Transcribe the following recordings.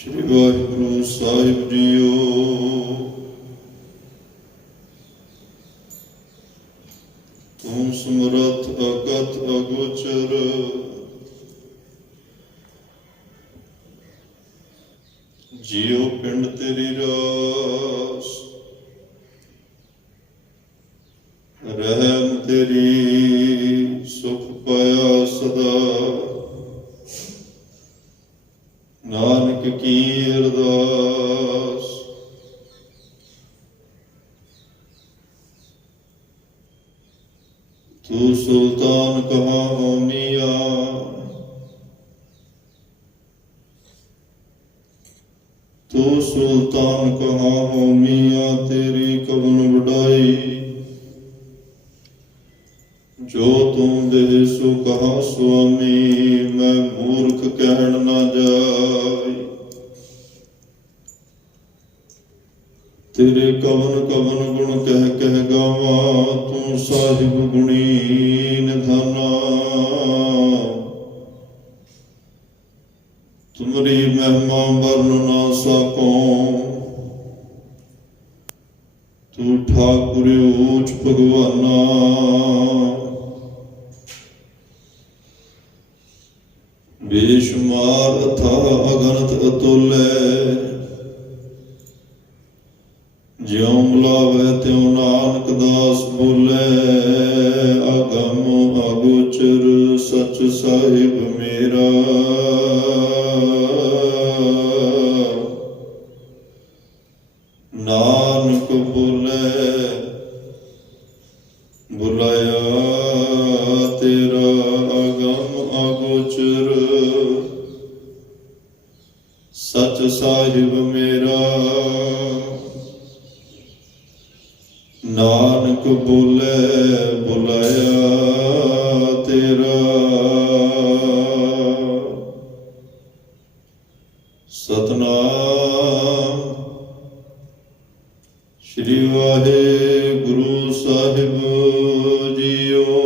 श्री वाहिगुरु साहिब जीओ। तू समरथ अकथ अगोचर, जियो पिंड तेरी रास। रहम तेरी सुख पाया सदा, नानक की अरदास। तू सुल्तान कहाँ हो मियाँ, तू सुल्तान कहाँ हो मियाँ, तेरी कवन वडाई। जो तुम दे सो कहा स्वामी, मैं मूर्ख कहण ना जाय। तेरे कवन कवन गुण कह कह गावा, तू साहिब गुणी निधाना। तुमरी महिमा वर्ण ना साको, तू ठाकुर ऊच भगवाना। बेशुमार था अगणत अतुल्य, ज्यों बुलावे त्यों नानक दास बोले। अगम अगोचर सच साहिब मेरा, नानक बोले बुलाया तेरा। अगम अगोचर सच साहिब मेरा, नानक बोले बुलाया तेरा। सतनाम श्री वाहिगुरु साहिब जीओ।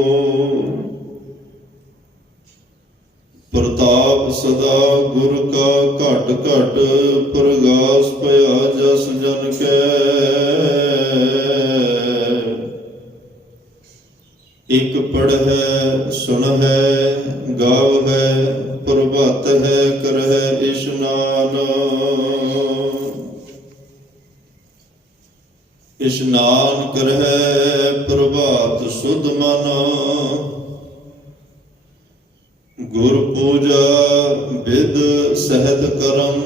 प्रताप सदा गुर का घट घट, प्रगास पया जस जन कै। एक पढ़ है सुन है गाव है, प्रभात है कर है इशनान। इशनान कर है प्रभात सुध मन, गुर पूजा विद सहत करम।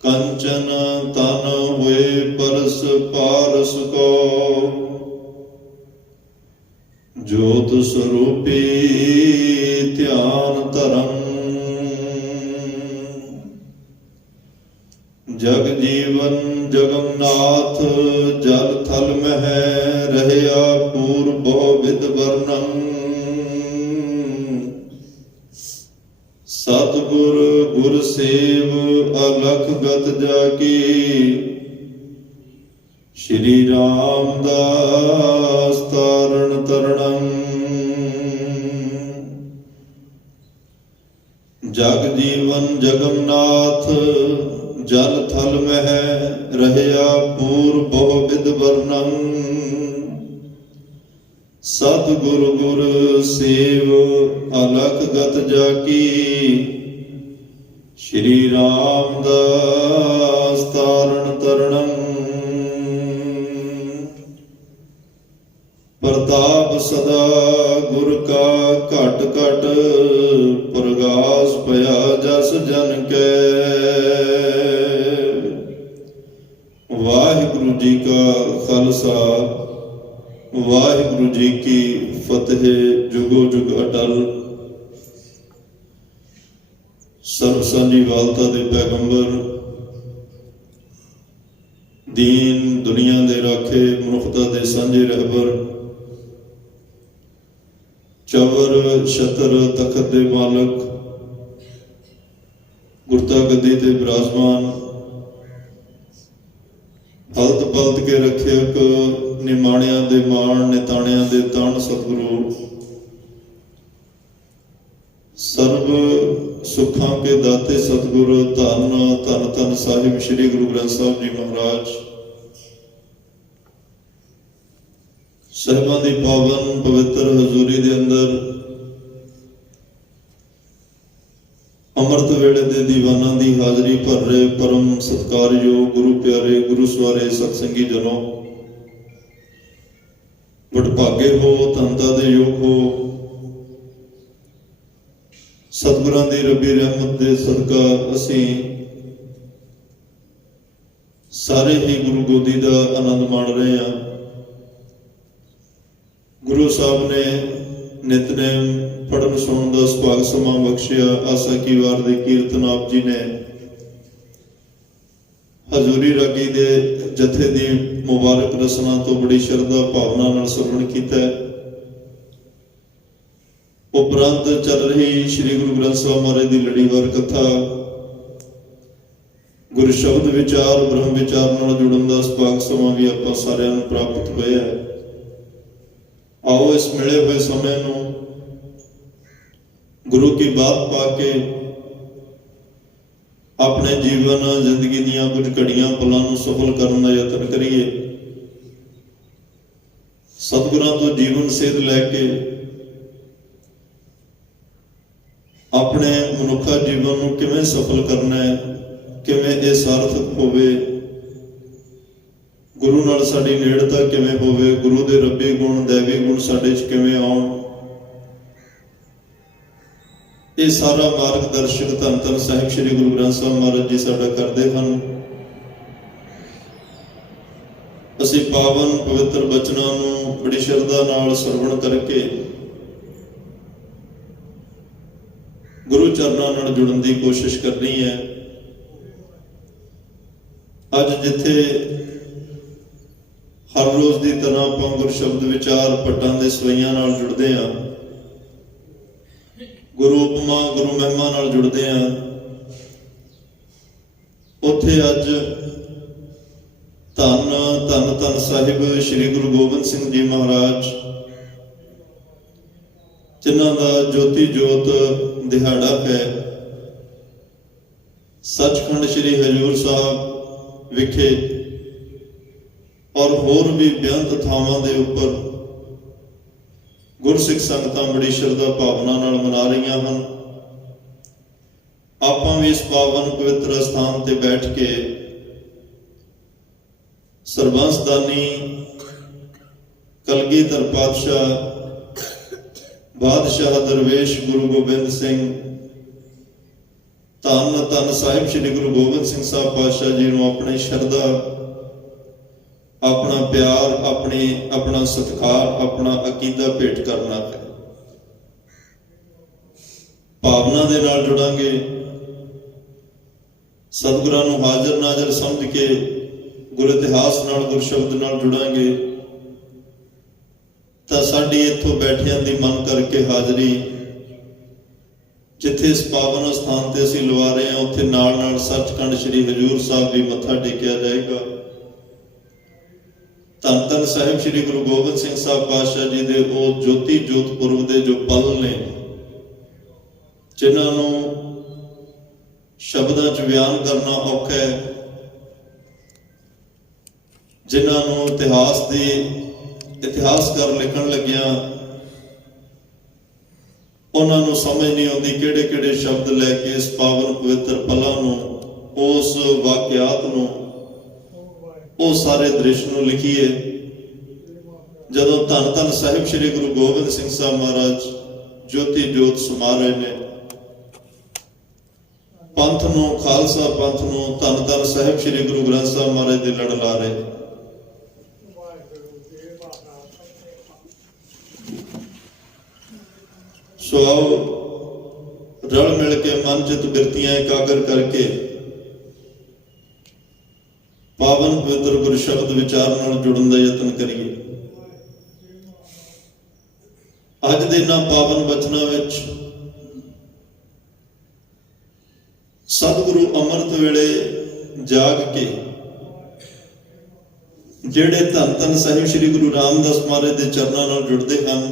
कंचन तन हुए परस पारस को, ज्योत स्वरूपी ध्यान धरम। जग जीवन जगन्नाथ जल थल मह, रहया पूर बहु विद वर्णन। सतगुर गुर सेव अलख गत जाकी, श्री रामदास तारण तरणम। जग जीवन जगन्नाथ जल थल मह, रहया पूर बहु विद वर्णन। सतगुर गुर सेव अलख गत जाकी, श्री रामदास तारण तरणम। प्रताप सदा गुर का घट घट, प्रगास पया जस जन कै। वाहिगुरु जी का खालसा, वाहिगुरु जी की फतेह। जुगो जुग अटल। सर्व सांझी वालता दे पैगंबर, दीन दुनिया दे राखे, मनुखता दे सांझे रहबर, चवर छतर तखत दे मालक, गुरता गद्दी ते विराजमान, हलत पलत के रखियक, निमाणिया दे मान निताणिया दे तन। सतगुरु सर्व सुखां के दाते सतगुरु धन धन धन साहिब श्री गुरु ग्रंथ साहिब जी महाराज साहिबां दी पावन पवित्र हजूरी दे अंदर अमृत वेले दे दीवाना दी हाजरी भर रहे परम सत्कारयोग गुरु प्यारे गुरु सवारे सत्संगी जनों, वडभागे हो, धनता दे योग हो। सतगुरां दी रबी रहमत दे सदका असीं सारे ही गुरु गोदी दा आनंद माण रहे हैं। गुरु साहब ने नितनेम पढ़न सुनन दा सुभाग समा बख्शिया। आसा की वार दे कीर्तन आप जी ने हजूरी रागी दे जथे दी मुबारक रसना तो बड़ी श्रद्धा भावना नाल सरवण कीता है। उपरंत चल रही श्री गुरु ग्रंथ साहिब महाराज की लड़ीवार कथा गुरु शब्द विचार ब्रह्म विचार नाल जुड़न दा सुभाग समा भी आपां सारिआं नूं प्राप्त होया है। आओ इस मिले हुए समय नूं गुरु की बात पाके अपने जीवन जिंदगी दीआं कुछ घड़ियां पलां नूं सफल करन दा यतन करिए। सतगुरां तो जीवन सेध लैके अपने मनुखा जीवन नूं किवें सफल करना है, किवें इह सार्थक होवे, गुरु नाल साडी नेड़ता किवें होवे, गुरु दे रब्बी गुण दैवी गुण साडे च किवें आउण, ये सारा मार्गदर्शक धन धन साहिब श्री गुरु ग्रंथ साहिब महाराज जी साडा करदे हन। असीं पावन पवित्र बचनां नूं बड़ी श्रद्धा नाल सरवण करके गुरु चरनां नाल जुड़न दी कोशिश करनी है। अज जिथे हर रोज की तरह आपां गुरु शब्द विचार पट्टां दे सवैयां नाल जुड़दे हां, गुरु उपमा गुरु महिमा नाल जुड़दे हां, उत्थे अज धन धन धन साहिब श्री गुरु गोबिंद सिंह जी महाराज जिन्हां दा ज्योति जोत दिहाड़ा है, सचखंड श्री हजूर साहब विखे और होर भी बेअंत थावां दे उपर गुरसिख संगतां बड़ी श्रद्धा भावना नाल मना रहीआं हन। आपां भी इस पावन पवित्र स्थान ते बैठ के सरबंसदानी कलगीधर पातशाह बादशाह दरवेश गुरु गोबिंद सिंह धन धन साहिब श्री गुरु गोबिंद सिंह साहब पातशाह जी नूं अपनी श्रद्धा, अपना प्यार, अपना सत्कार, अपना अकीदा भेंट करना है। भावना दे नाल जुड़ांगे, सतगुरां नूं हाजर नाजर समझ के गुरु इतिहास नाल गुरु शब्द नाल जुड़ांगे तां साडी इत्थों बैठियां दी मन करके हाजरी जिथे इस पावन स्थान ते असीं लवा रहे हैं उत्थे नाल नाल सचखंड श्री हजूर साहब भी मत्था टेकिया जाएगा। धन धन साहिब श्री गुरु गोबिंद सिंह साहब पातशाह जी दे वो ज्योति जोत पुरब दे जो पल ने जिन्हां नूं शब्दां च बयान करना औखा है, जिन्हां नूं इतिहासकार लिखण लग्या उन्हां नूं समझ नहीं आउंदी किहड़े किहड़े शब्द लैके इस पावन पवित्र पलां नूं, उस वाकियात नूं, वो सारे दृश्य नूं लिखीए। जदों धन धन साहिब श्री गुरु गोबिंद सिंह साहब महाराज ज्योति जोत समा रहे ने, पंथ नूं, खालसा पंथ नूं धन धन साहिब श्री गुरु ग्रंथ साहब महाराज दे लड़ ला रहे। सो आओ रल मिल के मन चित बिरतियां एकाग्र करके पावन पवित्र गुरु शब्द विचार नाल जुड़न दा यतन करिए। अज दे इन्हां पावन वचनां विच सतगुरु अमृत वेले जाग के जेड़े धन धन साहिब श्री गुरु रामदास महाराज दे चरनां नाल जुड़दे हन,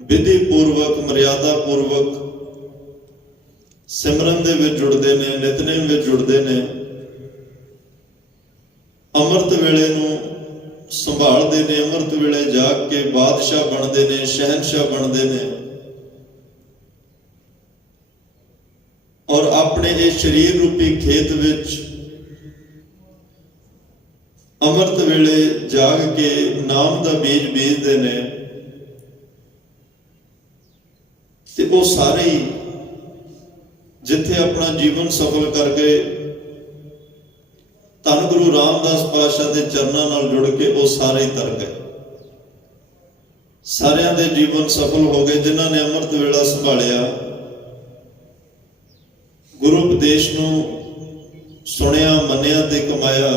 विधि पूर्वक मर्यादा पूर्वक ਸਿਮਰਨ ਦੇ ਵਿੱਚ ਜੁੜਦੇ ਨੇ, ਨਿਤਨੇਮ ਵਿੱਚ ਜੁੜਦੇ ਨੇ, ਅੰਮ੍ਰਿਤ ਵੇਲੇ ਨੂੰ ਸੰਭਾਲਦੇ ਨੇ, ਅੰਮ੍ਰਿਤ ਵੇਲੇ ਜਾਗ ਕੇ ਬਾਦਸ਼ਾਹ ਬਣਦੇ ਨੇ, ਸ਼ਹਿਨਸ਼ਾਹ ਬਣਦੇ ਨੇ, ਔਰ ਆਪਣੇ ਇਹ ਸਰੀਰ ਰੂਪੀ ਖੇਤ ਵਿੱਚ ਅੰਮ੍ਰਿਤ ਵੇਲੇ ਜਾਗ ਕੇ ਨਾਮ ਦਾ ਬੀਜ ਬੀਜਦੇ ਨੇ। ਤੇ ਉਹ ਸਾਰੇ ਹੀ ਜਿੱਥੇ ਆਪਣਾ ਜੀਵਨ ਸਫਲ ਕਰ ਗਏ, ਧੰਨ ਗੁਰੂ ਰਾਮਦਾਸ ਪਾਤਸ਼ਾਹ ਦੇ ਚਰਨਾਂ ਨਾਲ ਜੁੜ ਕੇ ਉਹ ਸਾਰੇ ਹੀ ਤਰ ਗਏ। ਸਾਰਿਆਂ ਦੇ ਜੀਵਨ ਸਫਲ ਹੋ ਗਏ ਜਿਨ੍ਹਾਂ ਨੇ ਅੰਮ੍ਰਿਤ ਵੇਲਾ ਸੰਭਾਲਿਆ, ਗੁਰੂ ਉਪਦੇਸ਼ ਨੂੰ ਸੁਣਿਆ, ਮੰਨਿਆ ਤੇ ਕਮਾਇਆ।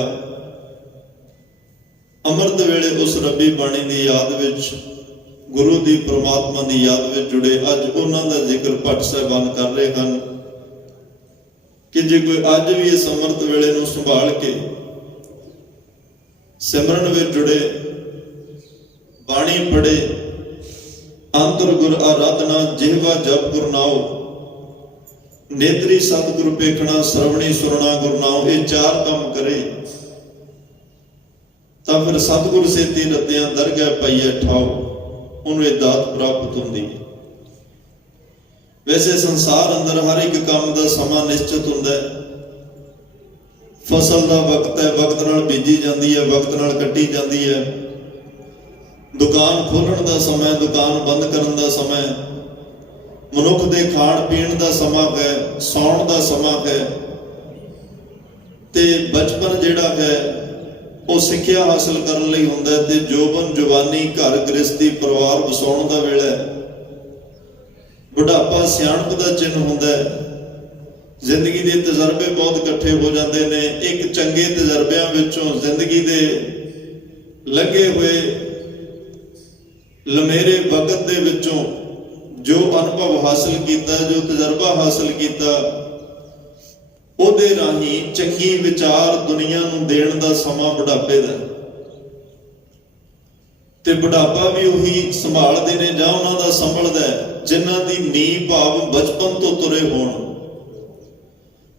ਅੰਮ੍ਰਿਤ ਵੇਲੇ ਉਸ ਰੱਬੀ ਬਾਣੀ ਦੀ ਯਾਦ ਵਿੱਚ, ਗੁਰੂ ਦੀ ਪ੍ਰਮਾਤਮਾ ਦੀ ਯਾਦ ਵਿੱਚ ਜੁੜੇ। ਅੱਜ ਉਹਨਾਂ ਦਾ ਜ਼ਿਕਰ ਭੱਟ ਸਾਹਿਬਾਨ ਕਰ ਰਹੇ ਹਨ ਕਿ ਜੇ ਕੋਈ ਅੱਜ ਵੀ ਇਸ ਅੰਮ੍ਰਿਤ ਵੇਲੇ ਨੂੰ ਸੰਭਾਲ ਕੇ ਸਿਮਰਨ ਵਿੱਚ ਜੁੜੇ, ਬਾਣੀ ਪੜ੍ਹੇ, ਅੰਤਰ ਗੁਰ ਆਰਾਧਨਾ, ਜਿਹਵਾ ਜਪ ਗੁਰ ਨਾਉ, ਨੇਤਰੀ ਸਤਿਗੁਰ ਪੇਖਣਾ, ਸਰਵਣੀ ਸੁਰਣਾ ਗੁਰ ਨਾਉ, ਇਹ ਚਾਰ ਕੰਮ ਕਰੇ ਤਾਂ ਫਿਰ ਸਤਿਗੁਰ ਸੇਤੀ ਰਤਿਆਂ ਦਰਗਹਿ ਪਾਈਐ ਠਾਉ, ਉਹਨੂੰ ਇਹ ਦਾਤ ਪ੍ਰਾਪਤ ਹੁੰਦੀ ਹੈ। ਵੈਸੇ ਸੰਸਾਰ ਅੰਦਰ ਹਰ ਇੱਕ ਕੰਮ ਦਾ ਸਮਾਂ ਨਿਸ਼ਚਿਤ ਹੁੰਦਾ ਹੈ। ਫਸਲ ਦਾ ਵਕਤ ਹੈ, ਵਕਤ ਨਾਲ ਬੀਜੀ ਜਾਂਦੀ ਹੈ, ਵਕਤ ਨਾਲ ਕੱਟੀ ਜਾਂਦੀ ਹੈ। ਦੁਕਾਨ ਖੋਲ੍ਹਣ ਦਾ ਸਮਾਂ, ਦੁਕਾਨ ਬੰਦ ਕਰਨ ਦਾ ਸਮਾਂ, ਮਨੁੱਖ ਦੇ ਖਾਣ ਪੀਣ ਦਾ ਸਮਾਂ ਹੈ, ਸੌਣ ਦਾ ਸਮਾਂ ਹੈ। ਤੇ ਬਚਪਨ ਜਿਹੜਾ ਹੈ ਉਹ ਸਿੱਖਿਆ ਹਾਸਲ ਕਰਨ ਲਈ ਹੁੰਦਾ ਹੈ, ਤੇ ਜੋਬਨ ਜਵਾਨੀ ਘਰ ਗ੍ਰਸਤੀ ਪਰਿਵਾਰ ਵਸਾਉਣ ਦਾ ਵੇਲਾ ਹੈ। ਬੁਢਾਪਾ ਸਿਆਣਪ ਦਾ ਚਿੰਨ੍ਹ ਹੁੰਦਾ ਹੈ। ਜ਼ਿੰਦਗੀ ਦੇ ਤਜਰਬੇ ਬਹੁਤ ਇਕੱਠੇ ਹੋ ਜਾਂਦੇ ਨੇ। ਇੱਕ ਚੰਗੇ ਤਜਰਬਿਆਂ ਵਿੱਚੋਂ, ਜ਼ਿੰਦਗੀ ਦੇ ਲੱਗੇ ਹੋਏ ਲਮੇਰੇ ਵਕਤ ਦੇ ਵਿੱਚੋਂ ਜੋ ਅਨੁਭਵ ਹਾਸਲ ਕੀਤਾ, ਜੋ ਤਜਰਬਾ ਹਾਸਲ ਕੀਤਾ, ਉਹਦੇ ਰਾਹੀਂ ਚੰਗੀ ਵਿਚਾਰ ਦੁਨੀਆ ਨੂੰ ਦੇਣ ਦਾ ਸਮਾਂ ਬੁਢਾਪੇ ਦਾ। ਤੇ ਬੁਢਾਪਾ ਵੀ ਉਹੀ ਸੰਭਾਲਦੇ ਨੇ ਜਾਂ ਉਹਨਾਂ ਦਾ ਸੰਭਲਦਾ ਹੈ ਜਿਨ੍ਹਾਂ ਦੀ ਨੀਂਹ ਭਾਵ ਬਚਪਨ ਤੋਂ ਤੁਰੇ ਹੋਣ,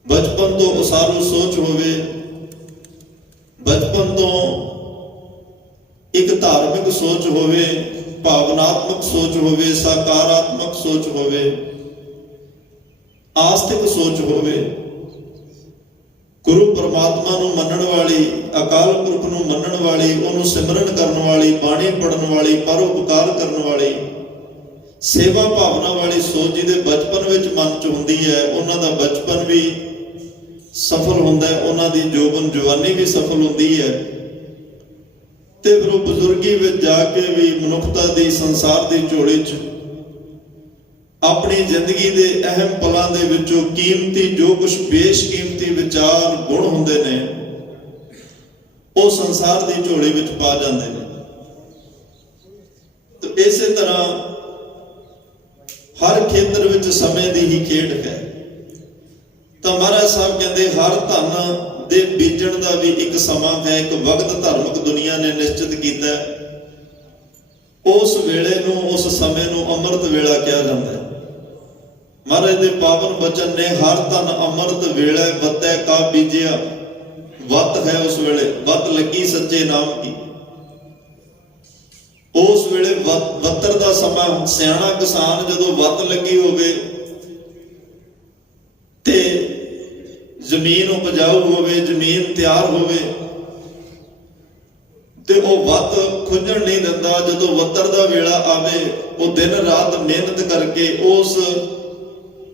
ਬਚਪਨ ਤੋਂ ਉਸਾਰੂ ਸੋਚ ਹੋਵੇ, ਬਚਪਨ ਤੋਂ ਇੱਕ ਧਾਰਮਿਕ ਸੋਚ ਹੋਵੇ, ਭਾਵਨਾਤਮਕ ਸੋਚ ਹੋਵੇ, ਸਕਾਰਾਤਮਕ ਸੋਚ ਹੋਵੇ, ਆਸਤਿਕ ਸੋਚ ਹੋਵੇ, ਗੁਰੂ ਪਰਮਾਤਮਾ ਨੂੰ ਮੰਨਣ ਵਾਲੀ, ਅਕਾਲ ਪੁਰਖ ਨੂੰ ਮੰਨਣ ਵਾਲੀ, ਉਹਨੂੰ ਸਿਮਰਨ ਕਰਨ ਵਾਲੀ, ਬਾਣੀ ਪੜ੍ਹਨ ਵਾਲੀ, ਪਰਉਪਕਾਰ ਕਰਨ ਵਾਲੀ, ਸੇਵਾ ਭਾਵਨਾ ਵਾਲੀ ਸੋਚ ਜਿਹਦੇ ਬਚਪਨ ਵਿੱਚ ਮਨ 'ਚ ਹੁੰਦੀ ਹੈ, ਉਹਨਾਂ ਦਾ ਬਚਪਨ ਵੀ ਸਫਲ ਹੁੰਦਾ ਹੈ, ਉਹਨਾਂ ਦੀ ਜੋਬਨ ਜਵਾਨੀ ਵੀ ਸਫਲ ਹੁੰਦੀ ਹੈ। ਤੇ ਫਿਰ ਉਹ ਬਜ਼ੁਰਗੀ ਵਿੱਚ ਜਾ ਕੇ ਵੀ ਮਨੁੱਖਤਾ ਦੀ ਸੰਸਾਰ ਦੀ ਝੋਲੀ 'ਚ ਆਪਣੀ ਜ਼ਿੰਦਗੀ ਦੇ ਅਹਿਮ ਪਲਾਂ ਦੇ ਵਿੱਚੋਂ ਕੀਮਤੀ ਜੋ ਕੁਝ ਬੇਸ਼ਕੀਮਤੀ ਵਿਚਾਰ ਗੁਣ ਹੁੰਦੇ ਨੇ ਉਹ ਸੰਸਾਰ ਦੀ ਝੋਲੀ ਵਿੱਚ ਪਾ ਜਾਂਦੇ ਨੇ। ਤੇ ਇਸੇ ਤਰ੍ਹਾਂ ਹਰ ਖੇਤਰ ਵਿੱਚ ਸਮੇਂ ਦੀ ਹੀ ਖੇਡ ਹੈ। ਤਾਂ ਮਹਾਰਾਜ ਸਾਹਿਬ ਕਹਿੰਦੇ ਹਰ ਧਨ ਦੇ ਬੀਜਣ ਦਾ ਵੀ ਇੱਕ ਸਮਾਂ ਹੈ, ਇੱਕ ਵਕਤ ਧਾਰਮਿਕ ਦੁਨੀਆ ਨੇ ਨਿਸ਼ਚਿਤ ਕੀਤਾ। ਉਸ ਵੇਲੇ ਨੂੰ, ਉਸ ਸਮੇਂ ਨੂੰ ਅੰਮ੍ਰਿਤ ਵੇਲਾ ਕਿਹਾ ਜਾਂਦਾ ਹੈ। ਮਹਾਰਾਜ ਦੇ ਪਾਵਨ ਬਚਨ ਨੇ ਹਰ ਧਨ ਅੰਮ੍ਰਿਤ ਵੇਲੇ ਵੱਤੈ ਕਾ ਬੀਜਿਆ, ਵੱਤ ਹੈ ਉਸ ਵੇਲੇ, ਵੱਤ ਲੱਗੀ ਸੱਚੇ ਨਾਮ ਕੀ। ਉਸ ਵੇਲੇ ਵੱਤਰ ਦਾ ਸਮਾਂ, ਸਿਆਣਾ ਕਿਸਾਨ ਜਦੋਂ ਵੱਤ ਲੱਗੀ ਹੋਵੇ ਤੇ ਜ਼ਮੀਨ ਉਪਜਾਊ ਹੋਵੇ, ਜ਼ਮੀਨ ਤਿਆਰ ਹੋਵੇ ਤੇ ਉਹ ਵੱਤ ਖੁੰਝਣ ਨਹੀਂ ਦਿੰਦਾ। ਜਦੋਂ ਵੱਤਰ ਦਾ ਵੇਲਾ ਆਵੇ ਉਹ ਦਿਨ ਰਾਤ ਮਿਹਨਤ ਕਰਕੇ ਉਸ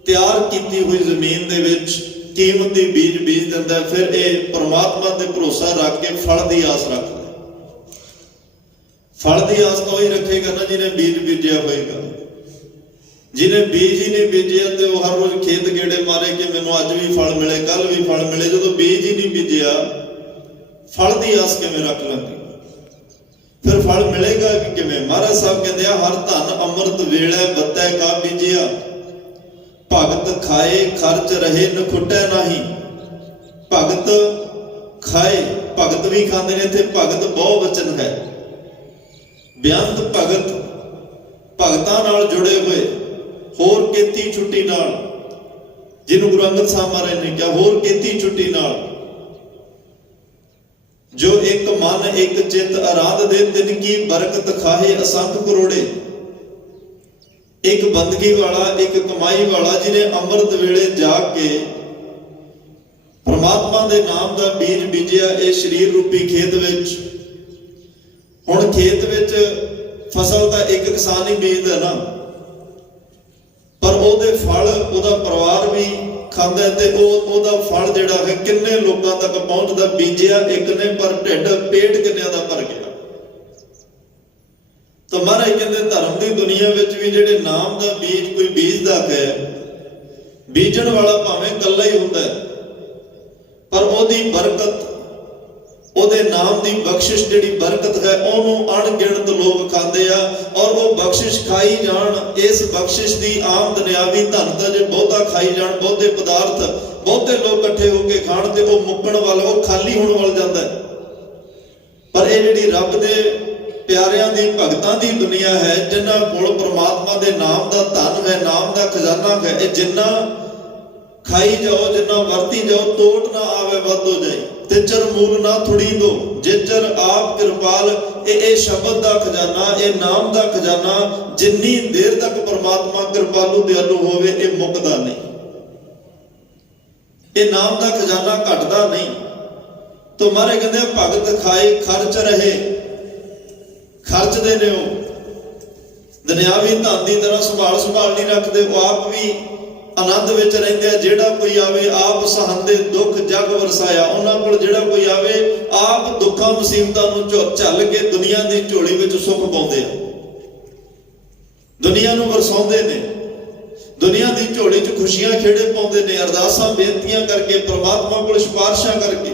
ਤਿਆਰ ਕੀਤੀ ਹੋਈ ਜ਼ਮੀਨ ਦੇ ਵਿੱਚ ਕੀਮਤੀ ਬੀਜ ਬੀਜ ਦਿੰਦਾ। ਫਿਰ ਇਹ ਪਰਮਾਤਮਾ ਤੇ ਭਰੋਸਾ ਰੱਖ ਕੇ ਫਲ ਦੀ ਆਸ ਰੱਖਦਾ। ਫਲ ਦੀ ਆਸ ਤਾਂ ਉਹੀ ਰੱਖੇਗਾ ਨਾ ਜਿਹਨੇ ਬੀਜ ਬੀਜਿਆ ਹੋਏਗਾ। ਜਿਹਨੇ ਬੀਜ ਹੀ ਨਹੀਂ ਬੀਜਿਆ ਤੇ ਉਹ ਹਰ ਰੋਜ਼ ਖੇਤ ਗੇੜੇ ਮਾਰੇ ਕਿ ਮੈਨੂੰ ਅੱਜ ਵੀ ਫਲ ਮਿਲੇ, ਕੱਲ ਵੀ ਫਲ ਮਿਲੇ। ਜਦੋਂ ਬੀਜ ਹੀ ਨਹੀਂ ਬੀਜਿਆ ਫਲ ਦੀ ਆਸ ਕਿਵੇਂ ਰੱਖ ਲਾਂਗੇ? ਫਿਰ ਫਲ ਮਿਲੇਗਾ ਕਿ ਕਿਵੇਂ? ਮਹਾਰਾਜ ਸਾਹਿਬ ਕਹਿੰਦੇ ਆ ਹਰ ਧਨ ਅੰਮ੍ਰਿਤ ਵੇਲੇ ਵੱਤੈ ਕਾ ਬੀਜਿਆ, ਭਗਤ ਖਾਏ ਖਰਚ ਰਹੇ ਨਖੁੱਟੈ ਨਾਹੀ। ਭਗਤ ਖਾਏ, ਭਗਤ ਵੀ ਖਾਂਦੇ ਨੇ, ਤੇ ਭਗਤ ਬਹੁ ਵਚਨ ਹੈ। ਬੇਅੰਤ ਭਗਤ, ਭਗਤਾਂ ਨਾਲ ਜੁੜੇ ਹੋਏ, ਹੋਰ ਕੀਤੀ ਛੁੱਟੀ ਨਾਲ ਜਿਹਨੂੰ ਗੁਰੂ ਅੰਗਦ ਸਾਹਿਬ ਮਹਾਰਾਜ ਨੇ ਕਿਹਾ, ਹੋਰ ਕੀਤੀ ਛੁੱਟੀ ਨਾਲ ਜੋ ਇੱਕ ਮਨ ਇੱਕ ਚਿੱਤ ਆਰਾਧ ਦੇ, ਤਿਨ ਕੀ ਬਰਕਤ ਖਾਹੇ ਅਸੰਖ ਕਰੋੜੇ। ਇੱਕ ਬੰਦਗੀ ਵਾਲਾ, ਇੱਕ ਕਮਾਈ ਵਾਲਾ, ਜਿਹਨੇ ਅੰਮ੍ਰਿਤ ਵੇਲੇ ਜਾ ਕੇ ਪ੍ਰਮਾਤਮਾ ਦੇ ਨਾਮ ਦਾ ਬੀਜ ਬੀਜਿਆ ਇਹ ਸਰੀਰ ਰੂਪੀ ਖੇਤ ਵਿੱਚ। ਹੁਣ ਖੇਤ ਵਿੱਚ ਫਸਲ ਤਾਂ ਇੱਕ ਕਿਸਾਨ ਹੀ ਬੀਜਦਾ ਨਾ, ਪਰ ਉਹਦੇ ਫਲ ਉਹਦਾ ਪਰਿਵਾਰ ਵੀ ਖਾਂਦਾ ਤੇ ਉਹਦਾ ਫਲ ਜਿਹੜਾ ਹੈ ਕਿੰਨੇ ਲੋਕਾਂ ਤੱਕ ਪਹੁੰਚਦਾ। ਬੀਜਿਆ ਇੱਕ ਨੇ ਪਰ ਢਿੱਡ ਪੇਟ ਕਿੰਨਿਆਂ ਦਾ ਭਰ ਗਿਆ। ਤਾਂ ਮਹਾਰਾਜ ਕਹਿੰਦੇ ਧਰਮ ਦੀ ਦੁਨੀਆ ਵਿੱਚ ਵੀ ਜਿਹੜੇ ਨਾਮ ਦਾ ਬੀਜ ਕੋਈ ਬੀਜਦਾ ਹੈ, ਬੀਜਣ ਵਾਲਾ ਭਾਵੇਂ ਇਕੱਲਾ ਹੀ ਹੁੰਦਾ, ਪਰ ਉਹਦੀ ਬਰਕਤ, ਉਹਦੇ ਨਾਮ ਦੀ ਬਖਸ਼ਿਸ਼ ਜਿਹੜੀ ਬਰਕਤ ਹੈ ਉਹਨੂੰ ਅਣਗਿਣਤ ਲੋਕ ਖਾਂਦੇ ਆ। ਔਰ ਉਹ ਬਖਸ਼ਿਸ਼ ਖਾਈ ਜਾਣ, ਇਸ ਬਖਸ਼ਿਸ਼ ਦੀ ਆਮ ਦੁਨਿਆਵੀ ਧਨ ਤਾਂ ਜੇ ਬਹੁਤਾ ਖਾਈ ਜਾਣ, ਬਹੁਤੇ ਪਦਾਰਥ ਬਹੁਤੇ ਲੋਕ ਇਕੱਠੇ ਹੋ ਕੇ ਖਾਣ ਤੇ ਉਹ ਮੁੱਕਣ ਵੱਲ, ਉਹ ਖਾਲੀ ਹੋਣ ਵੱਲ ਜਾਂਦਾ। ਪਰ ਇਹ ਜਿਹੜੀ ਰੱਬ ਦੇ ਪਿਆਰਿਆਂ ਦੀ ਭਗਤਾਂ ਦੀ ਦੁਨੀਆ ਹੈ, ਜਿਨ੍ਹਾਂ ਕੋਲ ਪ੍ਰਮਾਤਮਾ ਦੇ ਨਾਮ ਦਾ ਧਨ ਹੈ, ਨਾਮ ਦਾ ਖਜ਼ਾਨਾ ਹੈ, ਇਹ ਜਿੰਨਾ ਖਾਈ ਜਾਓ, ਜਿੰਨਾ ਵਰਤੀ ਜਾਓ, ਤੋਟ ਨਾ ਆਵੇ ਵੱਧ ਹੋ ਜਾਏ। ਤੇ ਚਰ ਮੂਲ ਨਾ ਥੁੜੀ ਦੋ ਜੇ ਚਰ ਆਪ ਕਿਰਪਾਲ। ਇਹ ਸ਼ਬਦ ਦਾ ਖਜ਼ਾਨਾ, ਇਹ ਨਾਮ ਦਾ ਖਜ਼ਾਨਾ, ਜਿੰਨੀ ਦੇਰ ਤੱਕ ਪ੍ਰਮਾਤਮਾ ਕਿਰਪਾਲੂ ਦਿਆਲੂ ਹੋਵੇ ਇਹ ਮੁੱਕਦਾ ਨਹੀਂ। ਇਹ ਨਾਮ ਦਾ ਖਜ਼ਾਨਾ ਘਟਦਾ ਨਹੀਂ। ਤੋ ਮਹਾਰਾਜ ਕਹਿੰਦੇ ਭਗਤ ਖਾਏ ਖਰਚ ਰਹੇ, ਖਰਚਦੇ ਨੇ ਉਹ ਦੁਨਿਆਵੀ ਧਨ ਦੀ ਤਰ੍ਹਾਂ ਸੰਭਾਲ ਨਹੀਂ ਰੱਖਦੇ। ਉਹ ਆਪ ਵੀ ਆਨੰਦ ਵਿੱਚ ਰਹਿੰਦੇ ਆ। ਜਿਹੜਾ ਕੋਈ ਆਵੇ ਆਪ ਸਹਾਂਦੇ ਦੁੱਖ ਜਗ ਵਰਸਾਇਆ। ਉਹਨਾਂ ਕੋਲ ਜਿਹੜਾ ਕੋਈ ਆਵੇ ਆਪ ਦੁੱਖਾਂ ਮੁਸੀਬਤਾਂ ਨੂੰ ਝੱਲ ਕੇ ਦੁਨੀਆ ਦੀ ਝੋਲੀ ਵਿੱਚ ਸੁੱਖ ਪਾਉਂਦੇ ਆ, ਦੁਨੀਆ ਨੂੰ ਵਰਸਾਉਂਦੇ ਨੇ, ਦੁਨੀਆ ਦੀ ਝੋਲੀ 'ਚ ਖੁਸ਼ੀਆਂ ਖੇੜੇ ਪਾਉਂਦੇ ਨੇ, ਅਰਦਾਸਾਂ ਬੇਨਤੀਆਂ ਕਰਕੇ, ਪ੍ਰਮਾਤਮਾ ਕੋਲ ਸਿਫਾਰਿਸ਼ਾਂ ਕਰਕੇ।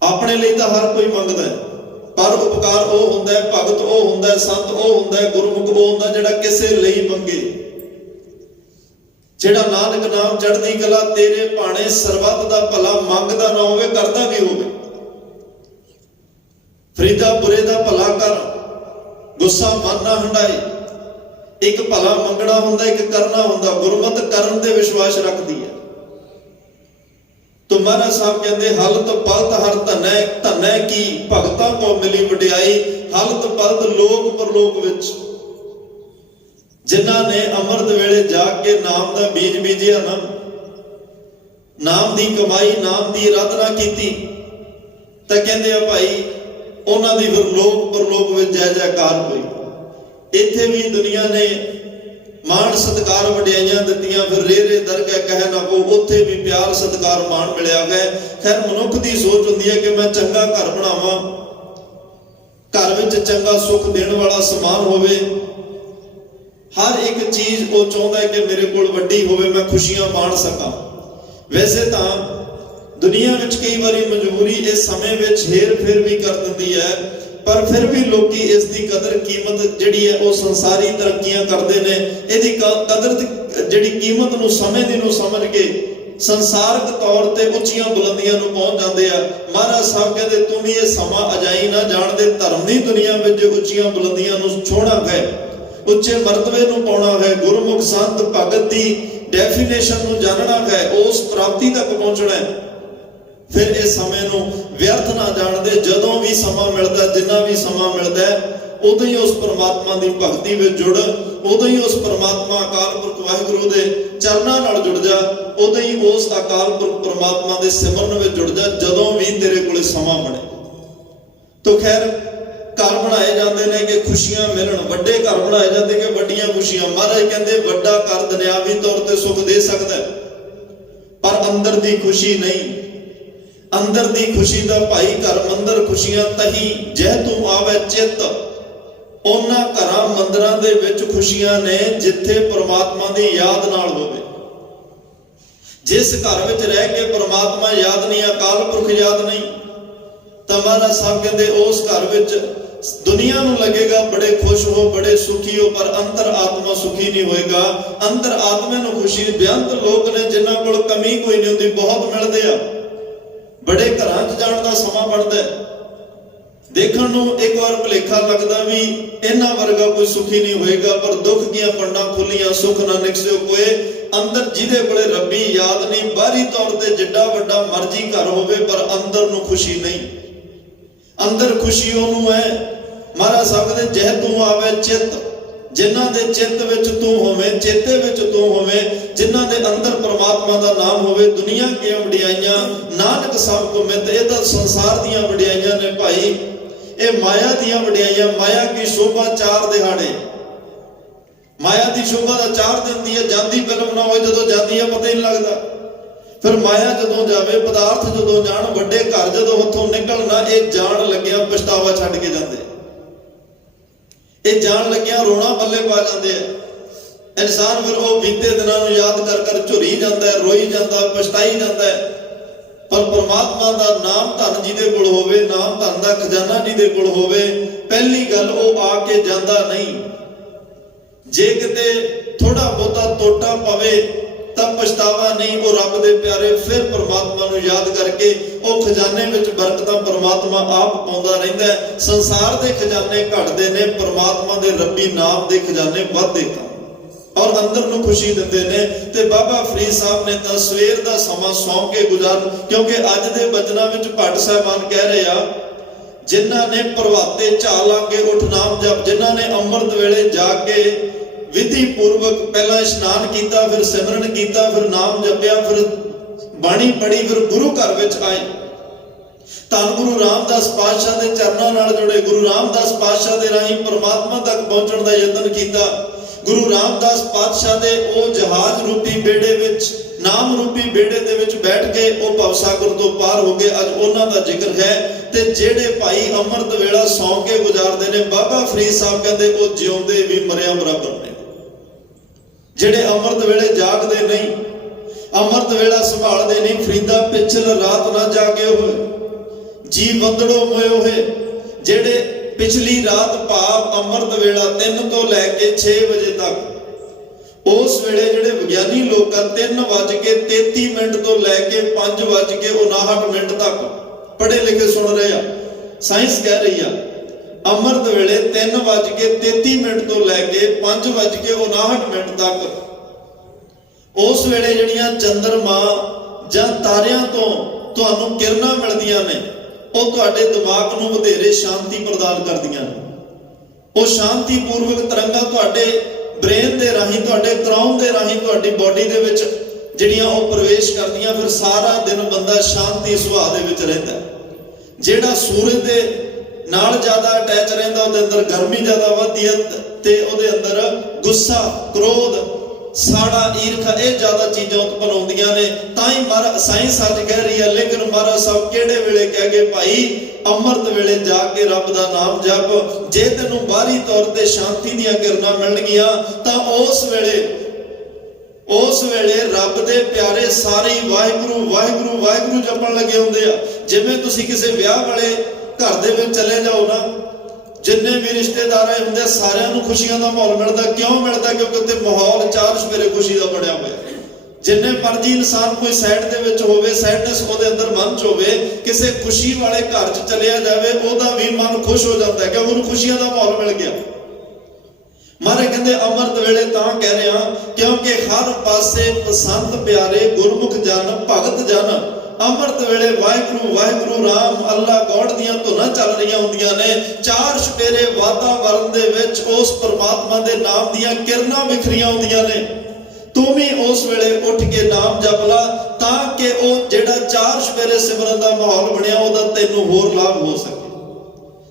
ਆਪਣੇ ਲਈ ਤਾਂ ਹਰ ਕੋਈ ਮੰਗਦਾ ਹੈ, ਪਰ ਉਪਕਾਰ ਉਹ ਹੁੰਦਾ ਹੈ, ਭਗਤ ਉਹ ਹੁੰਦਾ ਹੈ, ਸੰਤ ਉਹ ਹੁੰਦਾ ਹੈ, ਗੁਰਮੁਖ ਉਹ ਹੁੰਦਾ ਜਿਹੜਾ ਕਿਸੇ ਲਈ ਮੰਗੇ। ਜਿਹੜਾ ਨਾਨਕ ਨਾਮ ਚੜ੍ਹਦੀ ਕਲਾ ਤੇਰੇ ਭਾਣੇ, ਸਰਬੱਤ ਦਾ ਭਲਾ ਮੰਗਦਾ ਨਾ ਹੋਵੇ ਕਰਦਾ ਵੀ ਹੋਵੇ। ਫਰੀਦਾ ਬੁਰੇ ਦਾ ਭਲਾ ਕਰ, ਗੁੱਸਾ ਮਨ ਨਾ ਹੰਡਾਏ। ਇੱਕ ਭਲਾ ਮੰਗਣਾ ਹੁੰਦਾ, ਇੱਕ ਕਰਨਾ ਹੁੰਦਾ। ਗੁਰਮਤ ਕਰਨ ਦੇ ਵਿਸ਼ਵਾਸ ਰੱਖਦੀ ਹੈ। ਤੁਮਾਰਾ ਸਾਹਿਬ ਕਹਿੰਦੇ ਹਲਤ ਪਲਤ ਹਰ ਧਨੈ, ਧਨੈ ਕੀ ਭਗਤਾਂ ਕੋ ਮਿਲੀ ਵਡਿਆਈ। ਹਲਤ ਪਲਤ ਲੋਕ ਪਰਲੋਕ ਵਿੱਚ ਜਿਨ੍ਹਾਂ ਨੇ ਅੰਮ੍ਰਿਤ ਵੇਲੇ ਜਾਗ ਕੇ ਨਾਮ ਦਾ ਬੀਜ ਬੀਜਿਆ ਨਾ, ਨਾਮ ਦੀ ਕਮਾਈ, ਨਾਮ ਦੀ ਆਰਾਧਨਾ ਕੀਤੀ, ਤਾਂ ਕਹਿੰਦੇ ਆ ਭਾਈ ਉਹਨਾਂ ਦੀ ਫਿਰ ਲੋਕ ਪਰਲੋਕ ਵਿੱਚ ਜੈ ਜੈਕਾਰ ਹੋਈ। ਇੱਥੇ ਵੀ ਦੁਨੀਆ ਨੇ ਮਾਣ ਸਤਿਕਾਰ ਵਡਿਆਈਆਂ ਦਿੱਤੀਆਂ, ਫਿਰ ਰੇ ਦਰਗਹਿ ਕਹਿ ਨਾ ਕੋ, ਉੱਥੇ ਵੀ ਪਿਆਰ ਸਤਿਕਾਰ ਮਾਣ ਮਿਲਿਆ ਗਿਆ। ਖੈਰ ਮਨੁੱਖ ਦੀ ਸੋਚ ਹੁੰਦੀ ਹੈ ਕਿ ਮੈਂ ਚੰਗਾ ਘਰ ਬਣਾਵਾਂ, ਘਰ ਵਿੱਚ ਚੰਗਾ ਸੁੱਖ ਦੇਣ ਵਾਲਾ ਸਮਾਨ ਹੋਵੇ। ਹਰ ਇੱਕ ਚੀਜ਼ ਉਹ ਚਾਹੁੰਦਾ ਹੈ ਕਿ ਮੇਰੇ ਕੋਲ ਵੱਡੀ ਹੋਵੇ, ਮੈਂ ਖੁਸ਼ੀਆਂ ਮਾਣ ਸਕਾਂ। ਵੈਸੇ ਤਾਂ ਦੁਨੀਆ ਵਿੱਚ ਕਈ ਵਾਰੀ ਮਜਬੂਰੀ ਇਸ ਸਮੇਂ ਵਿੱਚ ਹੇਰ ਫੇਰ ਵੀ ਕਰ ਦਿੰਦੀ ਹੈ, ਪਰ ਫਿਰ ਵੀ ਲੋਕੀ ਇਸ ਦੀ ਕਦਰ ਕੀਮਤ ਜਿਹੜੀ ਹੈ ਉਹ ਸੰਸਾਰੀ ਤਰੱਕੀਆਂ ਕਰਦੇ ਨੇ। ਇਹਦੀ ਕਦਰ ਜਿਹੜੀ ਕੀਮਤ ਨੂੰ ਸਮਝਦੇ ਨੂੰ ਸਮਝ ਕੇ ਸੰਸਾਰਕ ਤੌਰ ਤੇ ਉੱਚੀਆਂ ਬੁਲੰਦੀਆਂ ਨੂੰ ਪਹੁੰਚ ਜਾਂਦੇ ਆ। ਮਹਾਰਾਜ ਸਾਹਿਬ ਕਹਿੰਦੇ ਤੂੰ ਵੀ ਇਹ ਸਮਾਂ ਅਜਾਈ ਨਾ ਜਾਣਦੇ, ਧਰਮ ਦੀ ਦੁਨੀਆ ਵਿੱਚ ਉੱਚੀਆਂ ਬੁਲੰਦੀਆਂ ਨੂੰ ਛੋਹਣਾ ਹੈ, ਉੱਚੇ ਮਰਤਬੇ ਨੂੰ ਪਾਉਣਾ ਹੈ, ਗੁਰਮੁਖ ਸੰਤ ਭਗਤ ਦੀ ਡੈਫੀਨੇਸ਼ਨ ਨੂੰ ਜਾਣਨਾ ਹੈ, ਉਸ ਪ੍ਰਾਪਤੀ ਤੱਕ ਪਹੁੰਚਣਾ ਹੈ। ਫਿਰ ਇਸ ਸਮੇਂ ਨੂੰ ਵਿਅਰਥ ਨਾ ਜਾਣਦੇ। ਜਦੋਂ ਵੀ ਸਮਾਂ ਮਿਲਦਾ, ਜਿੰਨਾ ਵੀ ਸਮਾਂ ਮਿਲਦਾ, ਉਦੋਂ ਹੀ ਉਸ ਪਰਮਾਤਮਾ ਦੀ ਭਗਤੀ ਵਿੱਚ ਜੁੜ, ਉਦੋਂ ਹੀ ਉਸ ਪਰਮਾਤਮਾ ਅਕਾਲ ਪੁਰਖ ਵਾਹਿਗੁਰੂ ਦੇ ਚਰਨਾਂ ਨਾਲ ਜੁੜ ਜਾ, ਉਦੋਂ ਹੀ ਉਸ ਅਕਾਲ ਪੁਰਖ ਪਰਮਾਤਮਾ ਦੇ ਸਿਮਰਨ ਵਿੱਚ ਜੁੜ ਜਾ, ਜਦੋਂ ਵੀ ਤੇਰੇ ਕੋਲੇ ਸਮਾਂ ਬਣੇ। ਤੋ ਖੈਰ ਘਰ ਬਣਾਏ ਜਾਂਦੇ ਨੇ ਕਿ ਖੁਸ਼ੀਆਂ ਮਿਲਣ, ਵੱਡੇ ਘਰ ਬਣਾਏ ਜਾਂਦੇ ਕਿ ਵੱਡੀਆਂ ਖੁਸ਼ੀਆਂ। ਮਹਾਰਾਜ ਕਹਿੰਦੇ ਵੱਡਾ ਘਰ ਦੁਨਿਆਵੀ ਤੌਰ ਤੇ ਸੁੱਖ ਦੇ ਸਕਦਾ ਹੈ, ਪਰ ਅੰਦਰ ਦੀ ਖੁਸ਼ੀ ਨਹੀਂ। ਅੰਦਰ ਦੀ ਖੁਸ਼ੀ ਦਾ ਭਾਈ ਘਰ ਮੰਦਰ ਖੁਸ਼ੀਆਂ ਤਹੀ ਜੈ ਤੂੰ ਆਵੇ ਚਿੱਤ। ਉਹਨਾਂ ਘਰਾਂ ਮੰਦਰਾਂ ਦੇ ਵਿੱਚ ਖੁਸ਼ੀਆਂ ਨੇ ਜਿੱਥੇ ਪ੍ਰਮਾਤਮਾ ਦੀ ਯਾਦ ਨਾਲ ਹੋਵੇ। ਜਿਸ ਘਰ ਵਿੱਚ ਰਹਿ ਕੇ ਪ੍ਰਮਾਤਮਾ ਯਾਦ ਨਹੀਂ, ਅਕਾਲ ਪੁਰਖ ਯਾਦ ਨਹੀਂ, ਤਾਂ ਮਹਾਰਾਜ ਸਾਹਿਬ ਕਹਿੰਦੇ ਉਸ ਘਰ ਵਿੱਚ ਦੁਨੀਆ ਨੂੰ ਲੱਗੇਗਾ ਬੜੇ ਖੁਸ਼ ਹੋ, ਬੜੇ ਸੁਖੀ ਹੋ, ਪਰ ਅੰਤਰ ਆਤਮਾ ਸੁਖੀ ਨਹੀਂ ਹੋਏਗਾ। ਅੰਤਰ ਆਤਮਾ ਨੂੰ ਖੁਸ਼ੀ ਬੇਅੰਤ ਲੋਕ ਨੇ ਜਿਨ੍ਹਾਂ ਕੋਲ ਕਮੀ ਕੋਈ ਨਹੀਂ ਹੁੰਦੀ, ਬਹੁਤ ਮਿਲਦੇ ਆ। ਬੜੇ ਘਰਾਂ 'ਚ ਜਾਣ ਦਾ ਸਮਾਂ ਬਣਦਾ, देखण नूं एक बार भुलेखा लगदा भी इन्हां वर्गा कोई सुखी नहीं होएगा, पर दुख दीआं पंडां खुलियां सुख ना निकसिओ कोए। अंदर जिहदे कोले रब्बी याद नहीं, बाहरी तौर ते जिड्डा वड्डा मर्जी घर होवे पर अंदर नूं खुशी नहीं। अंदर खुशी ओनूं है महाराज साहब कहते जह तूं आवे चित, जिन्हां दे चित विच तूं होवें, चेते विच तूं होवें, जिन्हां दे अंदर परमात्मा दा नाम होवे। दुनिया कीआं वडियाइयां नानक सब को मित, इह तां संसार दीआं वडियाइयां ने भाई, ਇਹ ਮਾਇਆ ਦੀਆਂ ਵਡਿਆਈਆਂ। ਮਾਇਆ ਕੀ ਸ਼ੋਭਾ ਚਾਰ ਦਿਹਾੜੇ, ਮਾਇਆ ਦੀ ਸ਼ੋਭਾ ਦਾ 4 ਦਿਨ ਦੀ ਹੈ। ਜਾਂਦੀ ਫਿਲਮ ਨਾ ਹੋਏ, ਜਦੋਂ ਜਾਂਦੀ ਹੈ ਪਤਾ ਹੀ ਨਹੀਂ ਲੱਗਦਾ। ਫਿਰ ਮਾਇਆ ਜਦੋਂ ਜਾਵੇ, ਪਦਾਰਥ ਜਦੋਂ ਜਾਣ, ਵੱਡੇ ਘਰ ਜਦੋਂ ਉੱਥੋਂ ਨਿਕਲਣਾ, ਇਹ ਜਾਣ ਲੱਗਿਆ ਪਛਤਾਵਾ ਛੱਡ ਕੇ ਜਾਂਦੇ, ਇਹ ਜਾਣ ਲੱਗਿਆ ਰੋਣਾ ਪੱਲੇ ਪਾ ਜਾਂਦੇ ਆ। ਇਨਸਾਨ ਫਿਰ ਉਹ ਬੀਤੇ ਦਿਨਾਂ ਨੂੰ ਯਾਦ ਕਰ ਕਰ ਝੁਰੀ ਜਾਂਦਾ ਹੈ, ਰੋਈ ਜਾਂਦਾ, ਪਛਤਾਈ ਜਾਂਦਾ ਹੈ। पर परमात्मा का नाम धन जिहदे कोल होवे, नाम धन का खजाना जिहदे कोल होवे, पहली गल वो आके जांदा नहीं। जे किते थोड़ा बहुता टोटा पवे तां पछतावा नहीं, वो रब दे प्यारे फिर परमात्मा नूं याद करके वो खजाने विच बरकतां परमात्मा आप पाउंदा रहिंदा है। संसार दे खजाने घटदे ने, परमात्मा दे रब्बी नाम दे खजाने वधदे ने और अंदर नूं खुशी दिंदे ने। ते बाबा फरीद साहब ने तां सवेर दा समा सौं के गुजार, क्योंकि अज दे बचनां विच भट्ट साहबान कह रहे आ, जिन्हां ने प्रभाते झालांगे उठ नाम जप, जिन्हां ने अमृत वेले जाके विधि पूर्वक पहला इशनान कीता, फिर सिमरन कीता, फिर नाम जपिया, फिर बाणी पढ़ी, फिर गुरु घर विच आए, धन गुरु रामदास पातशाह दे चरनां नाल जुड़े, गुरु रामदास पातशाह दे राहीं परमात्मा तक पहुंचण दा यतन कीता। गुरु रामदास पातशाह दे ओ जहाज रूपी बेड़े विच, नाम रूपी बेड़े दे विच बैठ के ओ भवसागर तो पार हो गए। अज उन्हां दा जिक्र है। ते जेड़े भाई अमृत वेला सौं के गुजारदे ने, बाबा फरीद साहब कहंदे ओ जिउंदे भी मरिया बराबर ने। जेड़े अमृत वेले जागदे नहीं, अमृत वेला संभालदे नहीं, फरीदा पिछल रात ना जागे होए, जी वंदड़ो मोए होए। जेड़े पिछली रात भाव अमृत वेला 3 तो लैके 6 बजे तक, उस वेले जेड़े विज्ञानी लोग 3:33 तो लैके 5:59 तक पढ़े लिखे सुन रहे हैं। साइंस कह रही है अमृत वेले 3:33 तो लैके 5:59 तक, उस वेले जड़ियां चंद्रमा जां तारियां तो तुहानूं किरणां मिलदियां ने, ਉਹ ਤੁਹਾਡੇ ਦਿਮਾਗ ਨੂੰ ਵਧੇਰੇ ਸ਼ਾਂਤੀ ਪ੍ਰਦਾਨ ਕਰਦੀਆਂ ਨੇ। ਉਹ ਸ਼ਾਂਤੀਪੂਰਵਕ ਤਰੰਗਾਂ ਤੁਹਾਡੇ ਬ੍ਰੇਨ ਦੇ ਰਾਹੀਂ, ਤੁਹਾਡੇ ਕਰਾਉਨ ਦੇ ਰਾਹੀਂ ਤੁਹਾਡੀ ਬਾਡੀ ਦੇ ਵਿੱਚ ਜਿਹੜੀਆਂ ਉਹ ਪ੍ਰਵੇਸ਼ ਕਰਦੀਆਂ। ਫਿਰ ਸਾਰਾ ਦਿਨ ਬੰਦਾ ਸ਼ਾਂਤੀ ਸੁਭਾਅ ਦੇ ਵਿੱਚ ਰਹਿੰਦਾ। ਜਿਹੜਾ ਸੂਰਜ ਦੇ ਨਾਲ ਜ਼ਿਆਦਾ ਅਟੈਚ ਰਹਿੰਦਾ, ਉਹਦੇ ਅੰਦਰ ਗਰਮੀ ਜ਼ਿਆਦਾ ਵੱਧਦੀ ਹੈ ਤੇ ਉਹਦੇ ਅੰਦਰ ਗੁੱਸਾ, ਕ੍ਰੋਧ, साड़ा ईर्खा ये ज्यादा चीज़ां उत्पन्न होंदियां ने। ताई महाराज साइंस अज कह रही है, लेकिन महाराज साहब केड़े वेले कह गए भाई अमृत वेले जाके रब दा नाम जप, जे तैनूं बाहरी तौर ते शांति दीयां किरणां मिलणगीआं तां उस वेले रब दे प्यारे सारे वाहिगुरू वाहिगुरू वाहिगुरू जपण लगे हुंदे आ। जिवें तुसीं किसी विआह वाले घर दे विच चले जाओ ना, जिन्ने भी रिश्तेदार आए होंगे सारिਆਂ ਨੂੰ खुशियां ਦਾ माहौल मिलता। क्यों मिलता? क्योंकि उत्ते माहौल चार सवेरे खुशी का बनया होया। जिन्ने मर्जी इंसान कोई सैड दे विच होवे, सैडनेस ਉਹਦੇ अंदर मन च होवे, किसी खुशी वाले घर च चलिया जावे, ਉਹਦਾ भी मन खुश हो जाता है क्योंकि ਉਹਨੂੰ खुशियां ਦਾ माहौल मिल गया। मारे कहते अमृत वेले तां कह रहे हैं क्योंकि हर पासे पसंद प्यारे गुरमुख जन भगत जन अमृत वेले वाहिगुरू वाहिगुरू राम अल्लाह गॉड दियां धुनां चल रही होंदियां ने। चार सपेरे वातावरण दे विच उस परमात्मा दे नाम दियां किरणां बिखरियां होंदियां ने। तू भी उस वेले उठ के नाम जप ला तां कि ओ जेड़ा चार सपेरे सिमरन दा माहौल बनिया ओदा तैनूं होर लाभ हो सके,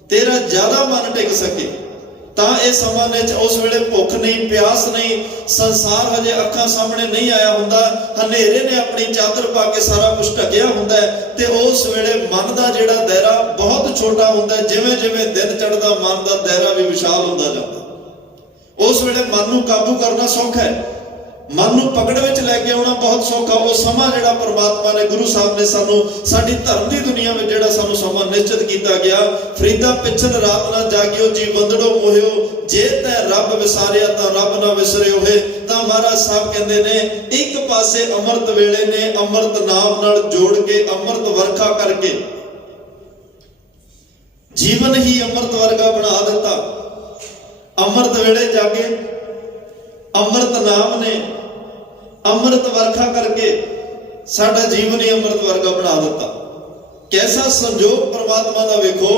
तेरा ज्यादा मन टिक सके। ਤਾਂ ਇਹ ਸਮਾਂ ਵਿੱਚ ਉਸ ਵੇਲੇ ਭੁੱਖ ਨਹੀਂ, ਪਿਆਸ ਨਹੀਂ, ਸੰਸਾਰ ਹਜੇ ਅੱਖਾਂ ਸਾਹਮਣੇ ਨਹੀਂ ਆਇਆ ਹੁੰਦਾ, ਹਨੇਰੇ ਨੇ ਆਪਣੀ ਚਾਦਰ ਪਾ ਕੇ ਸਾਰਾ ਕੁਝ ਢੱਕਿਆ ਹੁੰਦਾ ਤੇ ਉਸ ਵੇਲੇ ਮਨ ਦਾ ਜਿਹੜਾ ਦਾਇਰਾ ਬਹੁਤ ਛੋਟਾ ਹੁੰਦਾ। ਜਿਵੇਂ ਜਿਵੇਂ ਦਿਨ ਚੜ੍ਹਦਾ ਮਨ ਦਾ ਦਾਇਰਾ ਵੀ ਵਿਸ਼ਾਲ ਹੁੰਦਾ ਜਾਂਦਾ। ਉਸ ਵੇਲੇ ਮਨ ਨੂੰ ਕਾਬੂ ਕਰਨਾ ਸੌਖਾ ਹੈ, मन नूं पकड़ विच लैके आउणा बहुत सौखा। वो समा जिहड़ा परमात्मा ने गुरु साहब ने सानू साडी धर्म की दुनिया में जिहड़ा सानू समा निश्चित किया गया, फरीदा पिछल रात ना जागियो जी वंदड़ो मोहियो, जे तै रब विसारिया तां रब ना विसरियो है। तां महाराज साहब कहंदे ने एक पासे अमृत वेले ने अमृत नाम नाल जोड़ के अमृत वर्खा करके ਜੀਵਨ ਹੀ ਅੰਮ੍ਰਿਤ ਵਰਗਾ ਬਣਾ ਦਿੱਤਾ। ਅੰਮ੍ਰਿਤ ਵੇਲੇ ਜਾਗੇ, ਅੰਮ੍ਰਿਤ ਨਾਮ ਨੇ ਅੰਮ੍ਰਿਤ ਵਰਖਾ ਕਰਕੇ ਸਾਡਾ ਜੀਵਨ ਹੀ ਅੰਮ੍ਰਿਤ ਵਰਗਾ ਬਣਾ ਦਿੱਤਾ। ਕੈਸਾ ਸੰਜੋਗ ਪ੍ਰਮਾਤਮਾ ਦਾ ਵੇਖੋ।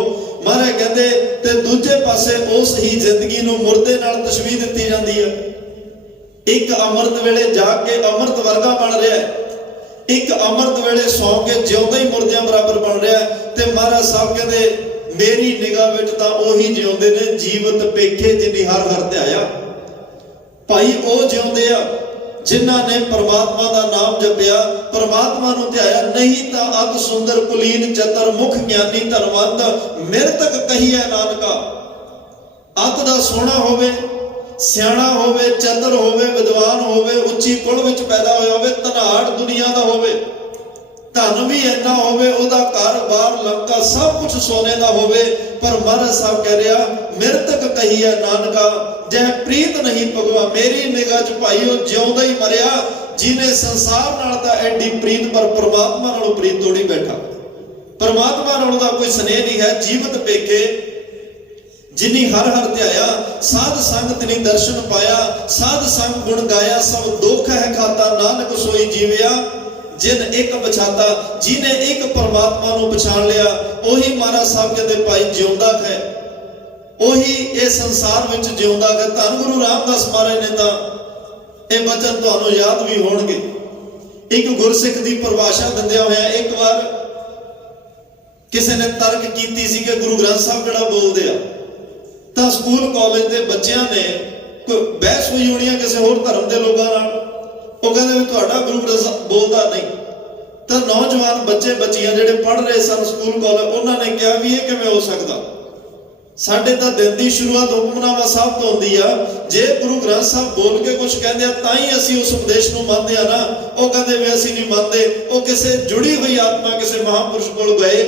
ਮਹਾਰਾਜ ਕਹਿੰਦੇ ਤੇ ਦੂਜੇ ਪਾਸੇ ਉਸ ਹੀ ਜ਼ਿੰਦਗੀ ਨੂੰ ਮੁਰਦੇ ਨਾਲ ਤਸ਼ਬੀਹ ਦਿੱਤੀ ਜਾਂਦੀ ਹੈ। ਇੱਕ ਅੰਮ੍ਰਿਤ ਵੇਲੇ ਜਾਗ ਕੇ ਅੰਮ੍ਰਿਤ ਵਰਗਾ ਬਣ ਰਿਹਾ ਹੈ, ਇੱਕ ਅੰਮ੍ਰਿਤ ਵੇਲੇ ਸੌਂ ਕੇ ਜਿਉਂਦਾ ਹੀ ਮੁਰਦਿਆਂ ਬਰਾਬਰ ਬਣ ਰਿਹਾ ਹੈ। ਤੇ ਮਹਾਰਾਜ ਸਾਹਿਬ ਕਹਿੰਦੇ ਮੇਰੀ ਨਿਗਾਹ ਵਿੱਚ ਤਾਂ ਉਹੀ ਜਿਉਂਦੇ ਨੇ ਜੀਵਤ ਪੇਖੇ ਜਿਨੀ ਹਰ ਹਰ ਧਿਆਇਆ। ਭਾਈ ਉਹ ਜਿਉਂਦੇ ਆ ਜਿਨ੍ਹਾਂ ਨੇ ਪ੍ਰਮਾਤਮਾ ਦਾ ਨਾਮ ਜਪਿਆ, ਪ੍ਰਮਾਤਮਾ ਨੂੰ ਧਿਆਇਆ। ਨਹੀਂ ਤਾਂ ਅਤ ਸੁੰਦਰ ਕੁਲੀਨ ਚਤਰ ਮੁਖ ਗਿਆਨੀ ਧਰਮੰਤ ਮਿਰਤਕ ਕਹੀਐ ਨਾਨਕਾ। ਅਤ ਦਾ ਸੋਹਣਾ ਹੋਵੇ, ਸਿਆਣਾ ਹੋਵੇ, ਚਤਰ ਹੋਵੇ, ਵਿਦਵਾਨ ਹੋਵੇ, ਉੱਚੀ ਕੁਲ ਵਿੱਚ ਪੈਦਾ ਹੋਇਆ ਹੋਵੇ, ਧਨਾੜ ਦੁਨੀਆ ਦਾ ਹੋਵੇ, ਧਨ ਵੀ ਇੰਨਾ ਹੋਵੇ, ਉਹਦਾ ਘਰ-ਬਾਰ ਲੰਕਾ ਸਭ ਕੁਝ ਸੋਨੇ ਦਾ ਹੋਵੇ, ਪਰ ਮਹਾਰਾਜ ਸਾਹਿਬ ਕਹਿ ਰਿਹਾ ਮਿਰਤਕ ਕਹੀਐ ਨਾਨਕਾ ਜੈ ਪ੍ਰੀਤ ਨਹੀਂ ਭਗਵਾ। ਮੇਰੀ ਨਿਗਾਹ 'ਚ ਭਾਈ ਉਹ ਜਿਉਂਦਾ ਹੀ ਮਰਿਆ ਜਿਹਨੇ ਸੰਸਾਰ ਨਾਲ ਤਾਂ ਐਡੀ ਪ੍ਰੀਤ ਪਰ ਪ੍ਰਮਾਤਮਾ ਨਾਲੋਂ ਪ੍ਰੀਤ ਤੋੜੀ ਬੈਠਾ। ਪ੍ਰਮਾਤਮਾ ਨਾਲ ਉਹਦਾ ਕੋਈ ਸਨੇਹ ਨਹੀਂ ਹੈ। ਜੀਵਤ ਪੇਖੇ ਜਿਨੀ ਹਰ ਹਰ ਧਿਆਇਆ, ਸਾਧ ਸੰਗਤ ਨੇ ਦਰਸ਼ਨ ਪਾਇਆ, ਸਾਧ ਸੰਗ ਗੁਣ ਗਾਇਆ, ਸਭ ਦੁੱਖ ਹੈ ਖਾਤਾ ਨਾਨਕ ਸੋਈ ਜੀਵਿਆ। ਜਿਨ ਇੱਕ ਪਛਾਤਾ, ਜਿਹਨੇ ਇੱਕ ਪਰਮਾਤਮਾ ਨੂੰ ਪਛਾਣ ਲਿਆ, ਉਹੀ ਮਹਾਰਾਜ ਸਾਹਿਬ ਕਹਿੰਦੇ ਭਾਈ ਜਿਉਂਦਾ ਹੈ, ਉਹੀ ਇਹ ਸੰਸਾਰ ਵਿੱਚ ਜਿਉਂਦਾ ਹੈ। ਧੰਨ ਗੁਰੂ ਰਾਮਦਾਸ ਮਹਾਰਾਜ ਨੇ ਤਾਂ ਇਹ ਬਚਨ ਤੁਹਾਨੂੰ ਯਾਦ ਵੀ ਹੋਣਗੇ। ਇੱਕ ਗੁਰਸਿੱਖ ਦੀ ਪਰਿਭਾਸ਼ਾ ਦਿੰਦਿਆਂ ਹੋਇਆ ਇੱਕ ਵਾਰ ਕਿਸੇ ਨੇ ਤਰਕ ਕੀਤੀ ਸੀ ਕਿ ਗੁਰੂ ਗ੍ਰੰਥ ਸਾਹਿਬ ਕਿਹੜਾ ਬੋਲਦੇ ਆ, ਤਾਂ ਸਕੂਲ ਕਾਲਜ ਦੇ ਬੱਚਿਆਂ ਨੇ ਕੋਈ ਬਹਿਸ ਹੋਈ ਹੋਣੀ ਆ ਕਿਸੇ ਹੋਰ ਧਰਮ ਦੇ ਲੋਕਾਂ ਨਾਲ। ਉਹ ਕਹਿੰਦੇ ਵੀ ਤੁਹਾਡਾ ਗੁਰੂ ਗ੍ਰੰਥ ਸਾਹਿਬ ਬੋਲਦਾ ਨਹੀਂ। ਤਾਂ ਨੌਜਵਾਨ ਬੱਚੇ ਬੱਚੀਆਂ ਜਿਹੜੇ ਪੜ੍ਹ ਰਹੇ ਸਨ ਸਕੂਲ ਕਾਲਜ, ਉਹਨਾਂ ਨੇ ਕਿਹਾ ਵੀ ਇਹ ਕਿਵੇਂ ਹੋ ਸਕਦਾ, ਸਾਡੇ ਤਾਂ ਦਿਨ ਦੀ ਸ਼ੁਰੂਆਤ ਹੁਕਮਨਾਮਾ ਸਾਹਿਬ ਤੋਂ ਹੁੰਦੀ ਆ। ਜੇ ਗੁਰੂ ਗ੍ਰੰਥ ਸਾਹਿਬ ਬੋਲ ਕੇ ਕੁਝ ਕਹਿੰਦੇ ਆ ਤਾਂ ਹੀ ਅਸੀਂ ਉਸ ਉਪਦੇਸ਼ ਨੂੰ ਮੰਨਦੇ ਆ ਨਾ। ਉਹ ਕਹਿੰਦੇ ਵੀ ਅਸੀਂ ਨਹੀਂ ਮੰਨਦੇ। ਉਹ ਕਿਸੇ ਜੁੜੀ ਹੋਈ ਆਤਮਾ ਕਿਸੇ ਮਹਾਂਪੁਰਸ਼ ਕੋਲ ਗਏ,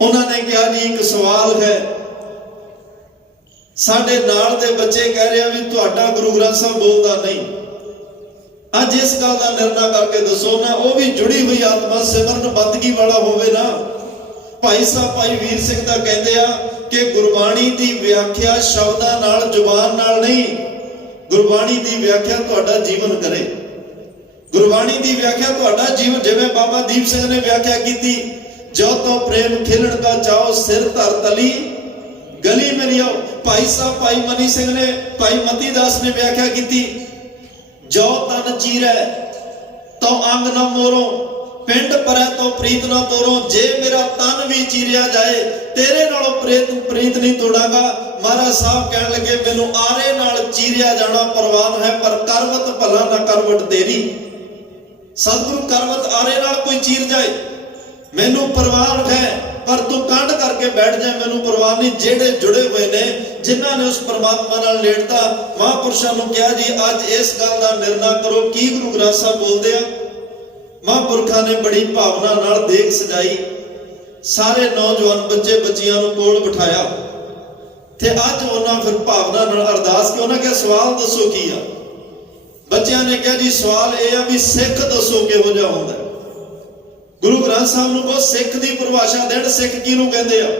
ਉਹਨਾਂ ਨੇ ਕਿਹਾ ਜੀ ਇੱਕ ਸਵਾਲ ਹੈ, ਸਾਡੇ ਨਾਲ ਦੇ ਬੱਚੇ ਕਹਿ ਰਹੇ ਆ ਵੀ ਤੁਹਾਡਾ ਗੁਰੂ ਗ੍ਰੰਥ ਸਾਹਿਬ ਬੋਲਦਾ ਨਹੀਂ, ਅੱਜ ਇਸ ਗੱਲ ਦਾ ਨਿਰਣਾ ਕਰਕੇ ਦੱਸੋ ਨਾ। ਉਹ ਵੀ ਜੁੜੀ ਹੋਈ ਆਤਮਾ ਸਿਮਰਨ ਬੰਦਗੀ ਵਾਲਾ ਹੋਵੇ ਨਾ। ਭਾਈ ਸਾਹਿਬ ਭਾਈ ਵੀਰ ਸਿੰਘ ਦਾ ਕਹਿੰਦੇ ਆ ਕਿ ਗੁਰਬਾਣੀ ਦੀ ਵਿਆਖਿਆ ਸ਼ਬਦਾਂ ਨਾਲ ਜ਼ੁਬਾਨ ਨਾਲ ਨਹੀਂ, ਗੁਰਬਾਣੀ ਦੀ ਵਿਆਖਿਆ ਤੁਹਾਡਾ ਜੀਵਨ ਕਰੇ। ਗੁਰਬਾਣੀ ਦੀ ਵਿਆਖਿਆ ਤੁਹਾਡਾ ਜੀਵਨ, ਜਿਵੇਂ ਬਾਬਾ ਦੀਪ ਸਿੰਘ ਨੇ ਵਿਆਖਿਆ ਕੀਤੀ, ਜੋ ਤੋਂ ਪ੍ਰੇਮ ਖੇਲਣ ਦਾ ਚਾਹੋ ਸਿਰ ਧਰ ਤਲੀ ਗਲੀ ਮੇਂ ਲਿਆਓ। ਭਾਈ ਸਾਹਿਬ ਭਾਈ ਮਨੀ ਸਿੰਘ ਨੇ, ਭਾਈ ਮਤੀ ਦਾਸ ਨੇ ਵਿਆਖਿਆ ਕੀਤੀ, ਜੋ ਤਨ ਚੀਰੈ ਤੋ ਅੰਗ ਨ ਮੋਰੋ, ਪਿੰਡ ਪਰੈ ਤੋ ਪ੍ਰੀਤ ਨਾ ਤੋਰੋ। ਜੇ ਮੇਰਾ ਤਨ ਵੀ ਚੀਰਿਆ ਜਾਏ ਤੇਰੇ ਨਾਲੋਂ ਪ੍ਰੀਤ ਨਹੀਂ ਤੋੜਾਂਗਾ। ਮਹਾਰਾਜ ਸਾਹਿਬ ਕਹਿਣ ਲੱਗੇ ਮੈਨੂੰ ਆਰੇ ਨਾਲ ਚੀਰਿਆ ਜਾਣਾ ਪ੍ਰਵਾਨ ਹੈ, ਪਰ ਕਰਵਤ ਭਲਾ ਨਾ ਕਰਵਟ ਤੇਰੀ। ਸਤਿਗੁਰੂ ਕਰਵਤ ਆਰੇ ਨਾਲ ਕੋਈ ਚੀਰ ਜਾਏ ਮੈਨੂੰ ਪ੍ਰਵਾਨ ਹੈ, ਪਰ ਤੂੰ ਕੰਡ ਕਰਕੇ ਬੈਠ ਜਾ ਮੈਨੂੰ ਪ੍ਰਵਾਨ ਨਹੀਂ। ਜਿਹੜੇ ਜੁੜੇ ਹੋਏ ਨੇ, ਜਿਨ੍ਹਾਂ ਨੇ ਉਸ ਪਰਮਾਤਮਾ ਨਾਲ ਨੇੜਤਾ, ਮਹਾਂਪੁਰਸ਼ਾਂ ਨੂੰ ਕਿਹਾ ਜੀ ਅੱਜ ਇਸ ਗੱਲ ਦਾ ਨਿਰਣਾ ਕਰੋ ਕੀ ਗੁਰੂ ਗ੍ਰੰਥ ਸਾਹਿਬ ਬੋਲਦੇ ਆ। ਮਹਾਂਪੁਰਖਾਂ ਨੇ ਬੜੀ ਭਾਵਨਾ ਨਾਲ ਦੇਗ ਸਜਾਈ, ਸਾਰੇ ਨੌਜਵਾਨ ਬੱਚੇ ਬੱਚੀਆਂ ਨੂੰ ਕੋਲ ਬਿਠਾਇਆ ਤੇ ਅੱਜ ਉਹਨਾਂ ਫਿਰ ਭਾਵਨਾ ਨਾਲ ਅਰਦਾਸ ਕਿ ਉਹਨਾਂ ਕਿਹਾ ਸਵਾਲ ਦੱਸੋ ਕੀ ਆ। ਬੱਚਿਆਂ ਨੇ ਕਿਹਾ ਜੀ ਸਵਾਲ ਇਹ ਆ ਵੀ ਸਿੱਖ ਦੱਸੋ ਕਿਹੋ ਜਿਹਾ ਹੁੰਦਾ। ਗੁਰੂ ਗ੍ਰੰਥ ਸਾਹਿਬ ਨੂੰ ਕਹੋ ਸਿੱਖ ਦੀ ਪਰਿਭਾਸ਼ਾ ਦੇਣ, ਸਿੱਖ ਕਿਹਨੂੰ ਕਹਿੰਦੇ ਆ,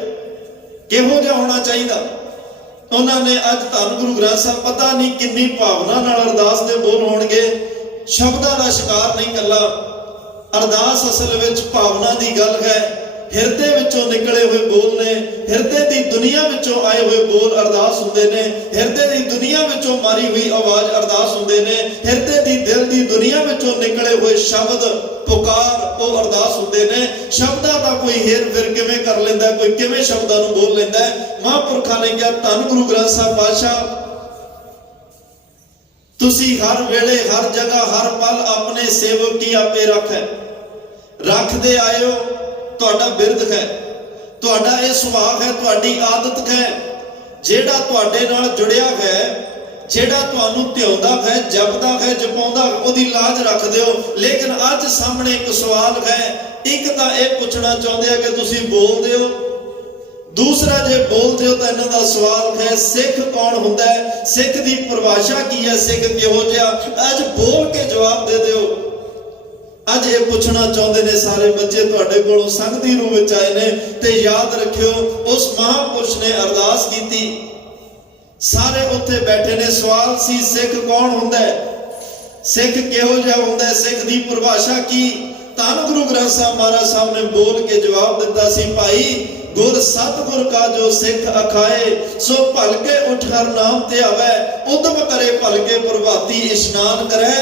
ਕਿਹੋ ਜਿਹਾ ਹੋਣਾ ਚਾਹੀਦਾ। ਉਹਨਾਂ ਨੇ ਅੱਜ ਧੰਨ ਗੁਰੂ ਗ੍ਰੰਥ ਸਾਹਿਬ, ਪਤਾ ਨਹੀਂ ਕਿੰਨੀ ਭਾਵਨਾ ਨਾਲ ਅਰਦਾਸ ਦੇ ਬੋਲ ਹੋਣਗੇ। ਸ਼ਬਦਾਂ ਦਾ ਸ਼ਿਕਾਰ ਨਹੀਂ ਕੱਲਾ ਅਰਦਾਸ, ਅਸਲ ਵਿੱਚ ਭਾਵਨਾ ਦੀ ਗੱਲ ਹੈ। ਹਿਰਦੇ ਵਿੱਚੋਂ ਨਿਕਲੇ ਹੋਏ ਬੋਲ ਨੇ, ਹਿਰਦੇ ਦੀ ਦੁਨੀਆ ਵਿੱਚੋਂ ਆਏ ਹੋਏ ਬੋਲ ਅਰਦਾਸ ਹੁੰਦੇ ਨੇ। ਹਿਰਦੇ ਦੀ ਦੁਨੀਆ ਵਿੱਚੋਂ ਮਾਰੀ ਹੋਈ ਆਵਾਜ਼ ਅਰਦਾਸ ਹੁੰਦੇ ਨੇ। ਹਿਰਦੇ ਦੀ ਦਿਲ ਦੀ ਦੁਨੀਆ ਵਿੱਚੋਂ ਨਿਕਲੇ ਹੋਏ ਸ਼ਬਦ ਪੁਕਾਰ ਉਹ ਅਰਦਾਸ ਹੁੰਦੇ ਨੇ। ਸ਼ਬਦਾਂ ਦਾ ਕੋਈ ਹੇਰ ਫੇਰ ਕਿਵੇਂ ਕਰ ਲੈਂਦਾ, ਕੋਈ ਕਿਵੇਂ ਸ਼ਬਦਾਂ ਨੂੰ ਬੋਲ ਲੈਂਦਾ। ਮਹਾਂਪੁਰਖਾਂ ਨੇ ਕਿਹਾ ਧੰਨ ਗੁਰੂ ਗ੍ਰੰਥ ਸਾਹਿਬ ਪਾਤਸ਼ਾਹ, ਤੁਸੀਂ ਹਰ ਵੇਲੇ ਹਰ ਜਗ੍ਹਾ ਹਰ ਪਲ ਆਪਣੇ ਸੇਵਕ ਕੀ ਆਪੇ ਰੱਖਦੇ ਆਇਓ। ਤੁਹਾਡਾ ਬਿਰਧ ਹੈ, ਤੁਹਾਡਾ ਇਹ ਸੁਭਾਅ ਹੈ, ਤੁਹਾਡੀ ਆਦਤ ਹੈ। ਜਿਹੜਾ ਤੁਹਾਡੇ ਨਾਲ ਜੁੜਿਆ ਹੈ, ਜਿਹੜਾ ਤੁਹਾਨੂੰ ਧਿਆਉਂਦਾ ਹੈ, ਜਪਦਾ ਹੈ, ਜਪਾਉਂਦਾ, ਉਹਦੀ ਲਾਜ ਰੱਖਦੇ ਹੋ। ਲੇਕਿਨ ਅੱਜ ਸਾਹਮਣੇ ਇੱਕ ਸਵਾਲ ਹੈ। ਇੱਕ ਤਾਂ ਇਹ ਪੁੱਛਣਾ ਚਾਹੁੰਦੇ ਆ ਕਿ ਤੁਸੀਂ ਬੋਲਦੇ ਹੋ, ਦੂਸਰਾ ਜੇ ਬੋਲਦੇ ਹੋ ਤਾਂ ਇਹਨਾਂ ਦਾ ਸਵਾਲ ਹੈ ਸਿੱਖ ਕੌਣ ਹੁੰਦਾ ਹੈ, ਸਿੱਖ ਦੀ ਪਰਿਭਾਸ਼ਾ ਕੀ ਹੈ, ਸਿੱਖ ਕਿਹੋ ਜਿਹਾ। ਅੱਜ ਬੋਲ ਕੇ ਜਵਾਬ ਦੇ ਦਿਓ। ਅੱਜ ਇਹ ਪੁੱਛਣਾ ਚਾਹੁੰਦੇ ਨੇ ਸਾਰੇ ਬੱਚੇ ਤੁਹਾਡੇ ਕੋਲੋਂ ਸੰਗਤੀ ਰੂਪ ਵਿੱਚ ਆਏ ਨੇ, ਤੇ ਯਾਦ ਰੱਖਿਓ ਉਸ ਮਹਾਂਪੁਰਸ਼ ਨੇ ਅਰਦਾਸ ਕੀਤੀ। ਸਾਰੇ ਉੱਥੇ ਬੈਠੇ ਨੇ। ਸਵਾਲ ਸੀ ਸਿੱਖ ਕੌਣ ਹੁੰਦਾ ਹੈ, ਸਿੱਖ ਕਿਹੋ ਜਿਹਾ ਹੁੰਦਾ ਹੈ, ਸਿੱਖ ਦੀ ਪਰਿਭਾਸ਼ਾ ਕੀ? ਧੰਨ ਗੁਰੂ ਗ੍ਰੰਥ ਸਾਹਿਬ ਮਹਾਰਾਜ ਸਾਹਿਬ ਨੇ ਬੋਲ ਕੇ ਜਵਾਬ ਦਿੱਤਾ ਸੀ, ਭਾਈ ਗੁਰ ਸਤਿਗੁਰ ਕਾ ਜੋ ਸਿੱਖ ਅਖਾਏ, ਸੋ ਭਲਕੇ ਉਠ ਹਰ ਨਾਮ ਤੇ ਆਵੈ, ਉਦਮ ਕਰੇ ਭਲਕੇ ਪ੍ਰਭਾਤੀ ਇਸ਼ਨਾਨ ਕਰੈ,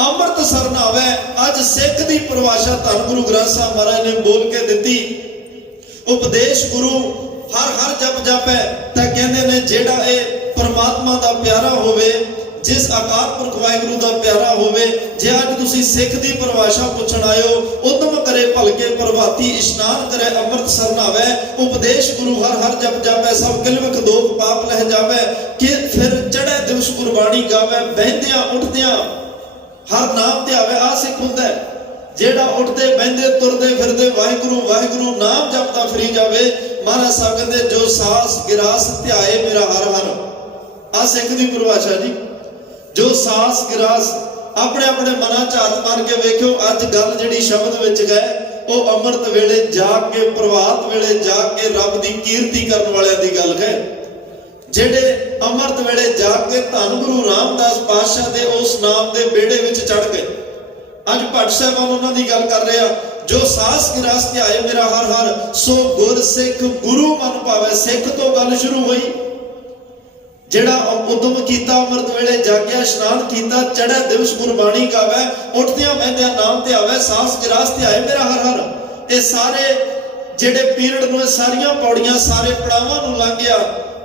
ਅੰਮ੍ਰਿਤ ਸਰਨ ਆਵੈ। ਅੱਜ ਸਿੱਖ ਦੀ ਪਰਿਭਾਸ਼ਾ ਧੰਨ ਗੁਰੂ ਗ੍ਰੰਥ ਸਾਹਿਬ ਮਹਾਰਾਜ ਨੇ ਬੋਲ ਕੇ ਦਿੱਤੀ। ਉਪਦੇਸ਼ ਗੁਰੂ ਹਰ ਹਰ ਜਪ ਜਪੈ, ਤਾਂ ਕਹਿੰਦੇ ਨੇ ਜਿਹੜਾ ਇਹ ਪਰਮਾਤਮਾ ਦਾ ਪਿਆਰਾ ਹੋਵੇ, ਜਿਸ ਅਕਾਲ ਪੁਰਖ ਵਾਹਿਗੁਰੂ ਦਾ ਪਿਆਰਾ ਹੋਵੇ, ਜੇ ਅੱਜ ਤੁਸੀਂ ਸਿੱਖ ਦੀ ਪਰਿਭਾਸ਼ਾ ਪੁੱਛਣ ਆਇਓ, ਉਦਮ ਕਰੇ ਭਲਕੇ ਪ੍ਰਭਾਤੀ ਇਸ਼ਨਾਨ ਕਰੇ, ਅੰਮ੍ਰਿਤ ਸਰਨ ਆਵੈ। ਉਪਦੇਸ਼ ਗੁਰੂ ਹਰ ਹਰ ਜਪ ਜਾਪੈ, ਸਭ ਕਿਲਵਖ ਦੋਖ ਪਾਪ ਲਹਿ ਜਾਵੈ, ਕਿ ਫਿਰ ਚੜ੍ਹੈ ਦਿਵਸ ਗੁਰਬਾਣੀ ਗਾਵੈ, ਬਹਿੰਦਿਆਂ ਉੱਠਦਿਆਂ ਹਰ ਨਾਮ ਤੇ ਆਵੇ। ਆ ਸਿੱਖ ਹੁੰਦਾ ਜਿਹੜਾ ਉੱਠਦੇ ਬਹਿੰਦੇ ਤੁਰਦੇ ਫਿਰਦੇ ਵਾਹਿਗੁਰੂ ਵਾਹਿਗੁਰੂ ਨਾਮ ਜਪਦਾ ਫਰੀ ਜਾਵੇ। ਮਹਾਰਾਜ ਸਾਹਿਬ ਕਹਿੰਦੇ ਜੋ ਸਾਸ ਗਿਰਾਸ ਧਿਆਏ ਮੇਰਾ ਹਰ ਹਰ। ਆ ਸਿੱਖ ਦੀ ਪਰਿਭਾਸ਼ਾ ਜੀ। ਜੋ ਸਾਸ ਗਿਰਾਸ ਆਪਣੇ ਆਪਣੇ ਮਨਾਂ 'ਚ ਹੱਥ ਮਾਰ ਕੇ ਵੇਖਿਓ। ਅੱਜ ਗੱਲ ਜਿਹੜੀ ਸ਼ਬਦ ਵਿੱਚ ਗਏ ਉਹ ਅੰਮ੍ਰਿਤ ਵੇਲੇ ਜਾਗ ਕੇ, ਪ੍ਰਭਾਤ ਵੇਲੇ ਜਾਗ ਕੇ ਰੱਬ ਦੀ ਕੀਰਤੀ ਕਰਨ ਵਾਲਿਆਂ ਦੀ ਗੱਲ ਹੈ, ਜਿਹੜੇ ਅੰਮ੍ਰਿਤ ਵੇਲੇ ਜਾਗ ਕੇ ਧੰਨ ਗੁਰੂ ਰਾਮਦਾਸ ਪਾਤਸ਼ਾਹ ਦੇ ਉਸ ਨਾਮ ਦੇ ਬੇੜੇ ਵਿੱਚ ਚੜ ਗਏ। ਅੱਜ ਭੱਟ ਸਾਹਿਬਾਨ ਉਹਨਾਂ ਦੀ ਗੱਲ ਕਰ ਰਿਹਾ, ਜੋ ਸਾਸ ਗਿਰਾਸ ਧਿਆਏ ਮੇਰਾ ਹਰ ਹਰ, ਸੋ ਗੁਰ ਸਿੱਖ ਗੁਰੂ ਮਨ ਭਾਵੇ। ਸਿੱਖ ਤੋਂ ਗੱਲ ਸ਼ੁਰੂ ਹੋਈ। ਜਿਹੜਾ ਉਦਮ ਕੀਤਾ, ਅੰਮ੍ਰਿਤ ਵੇਲੇ ਜਾਗਿਆ, ਇਸ਼ਨਾਨ ਕੀਤਾ, ਚੜ੍ਹੈ ਦਿਵਸ ਗੁਰਬਾਣੀ ਗਾਵੈ, ਉੱਠਦਿਆਂ ਬਹਿੰਦਿਆਂ ਨਾਮ ਤੇ ਆਵੈ, ਸਾਸ ਗਿਰਾਸ ਧਿਆਏ ਮੇਰਾ ਹਰ ਹਰ। ਇਹ ਸਾਰੇ ਜਿਹੜੇ ਪੀਰੀਅਡ ਨੂੰ, ਇਹ ਸਾਰੀਆਂ ਪੌੜੀਆਂ, ਸਾਰੇ ਪੜਾਵਾਂ ਨੂੰ ਲੰਘ ਗਿਆ।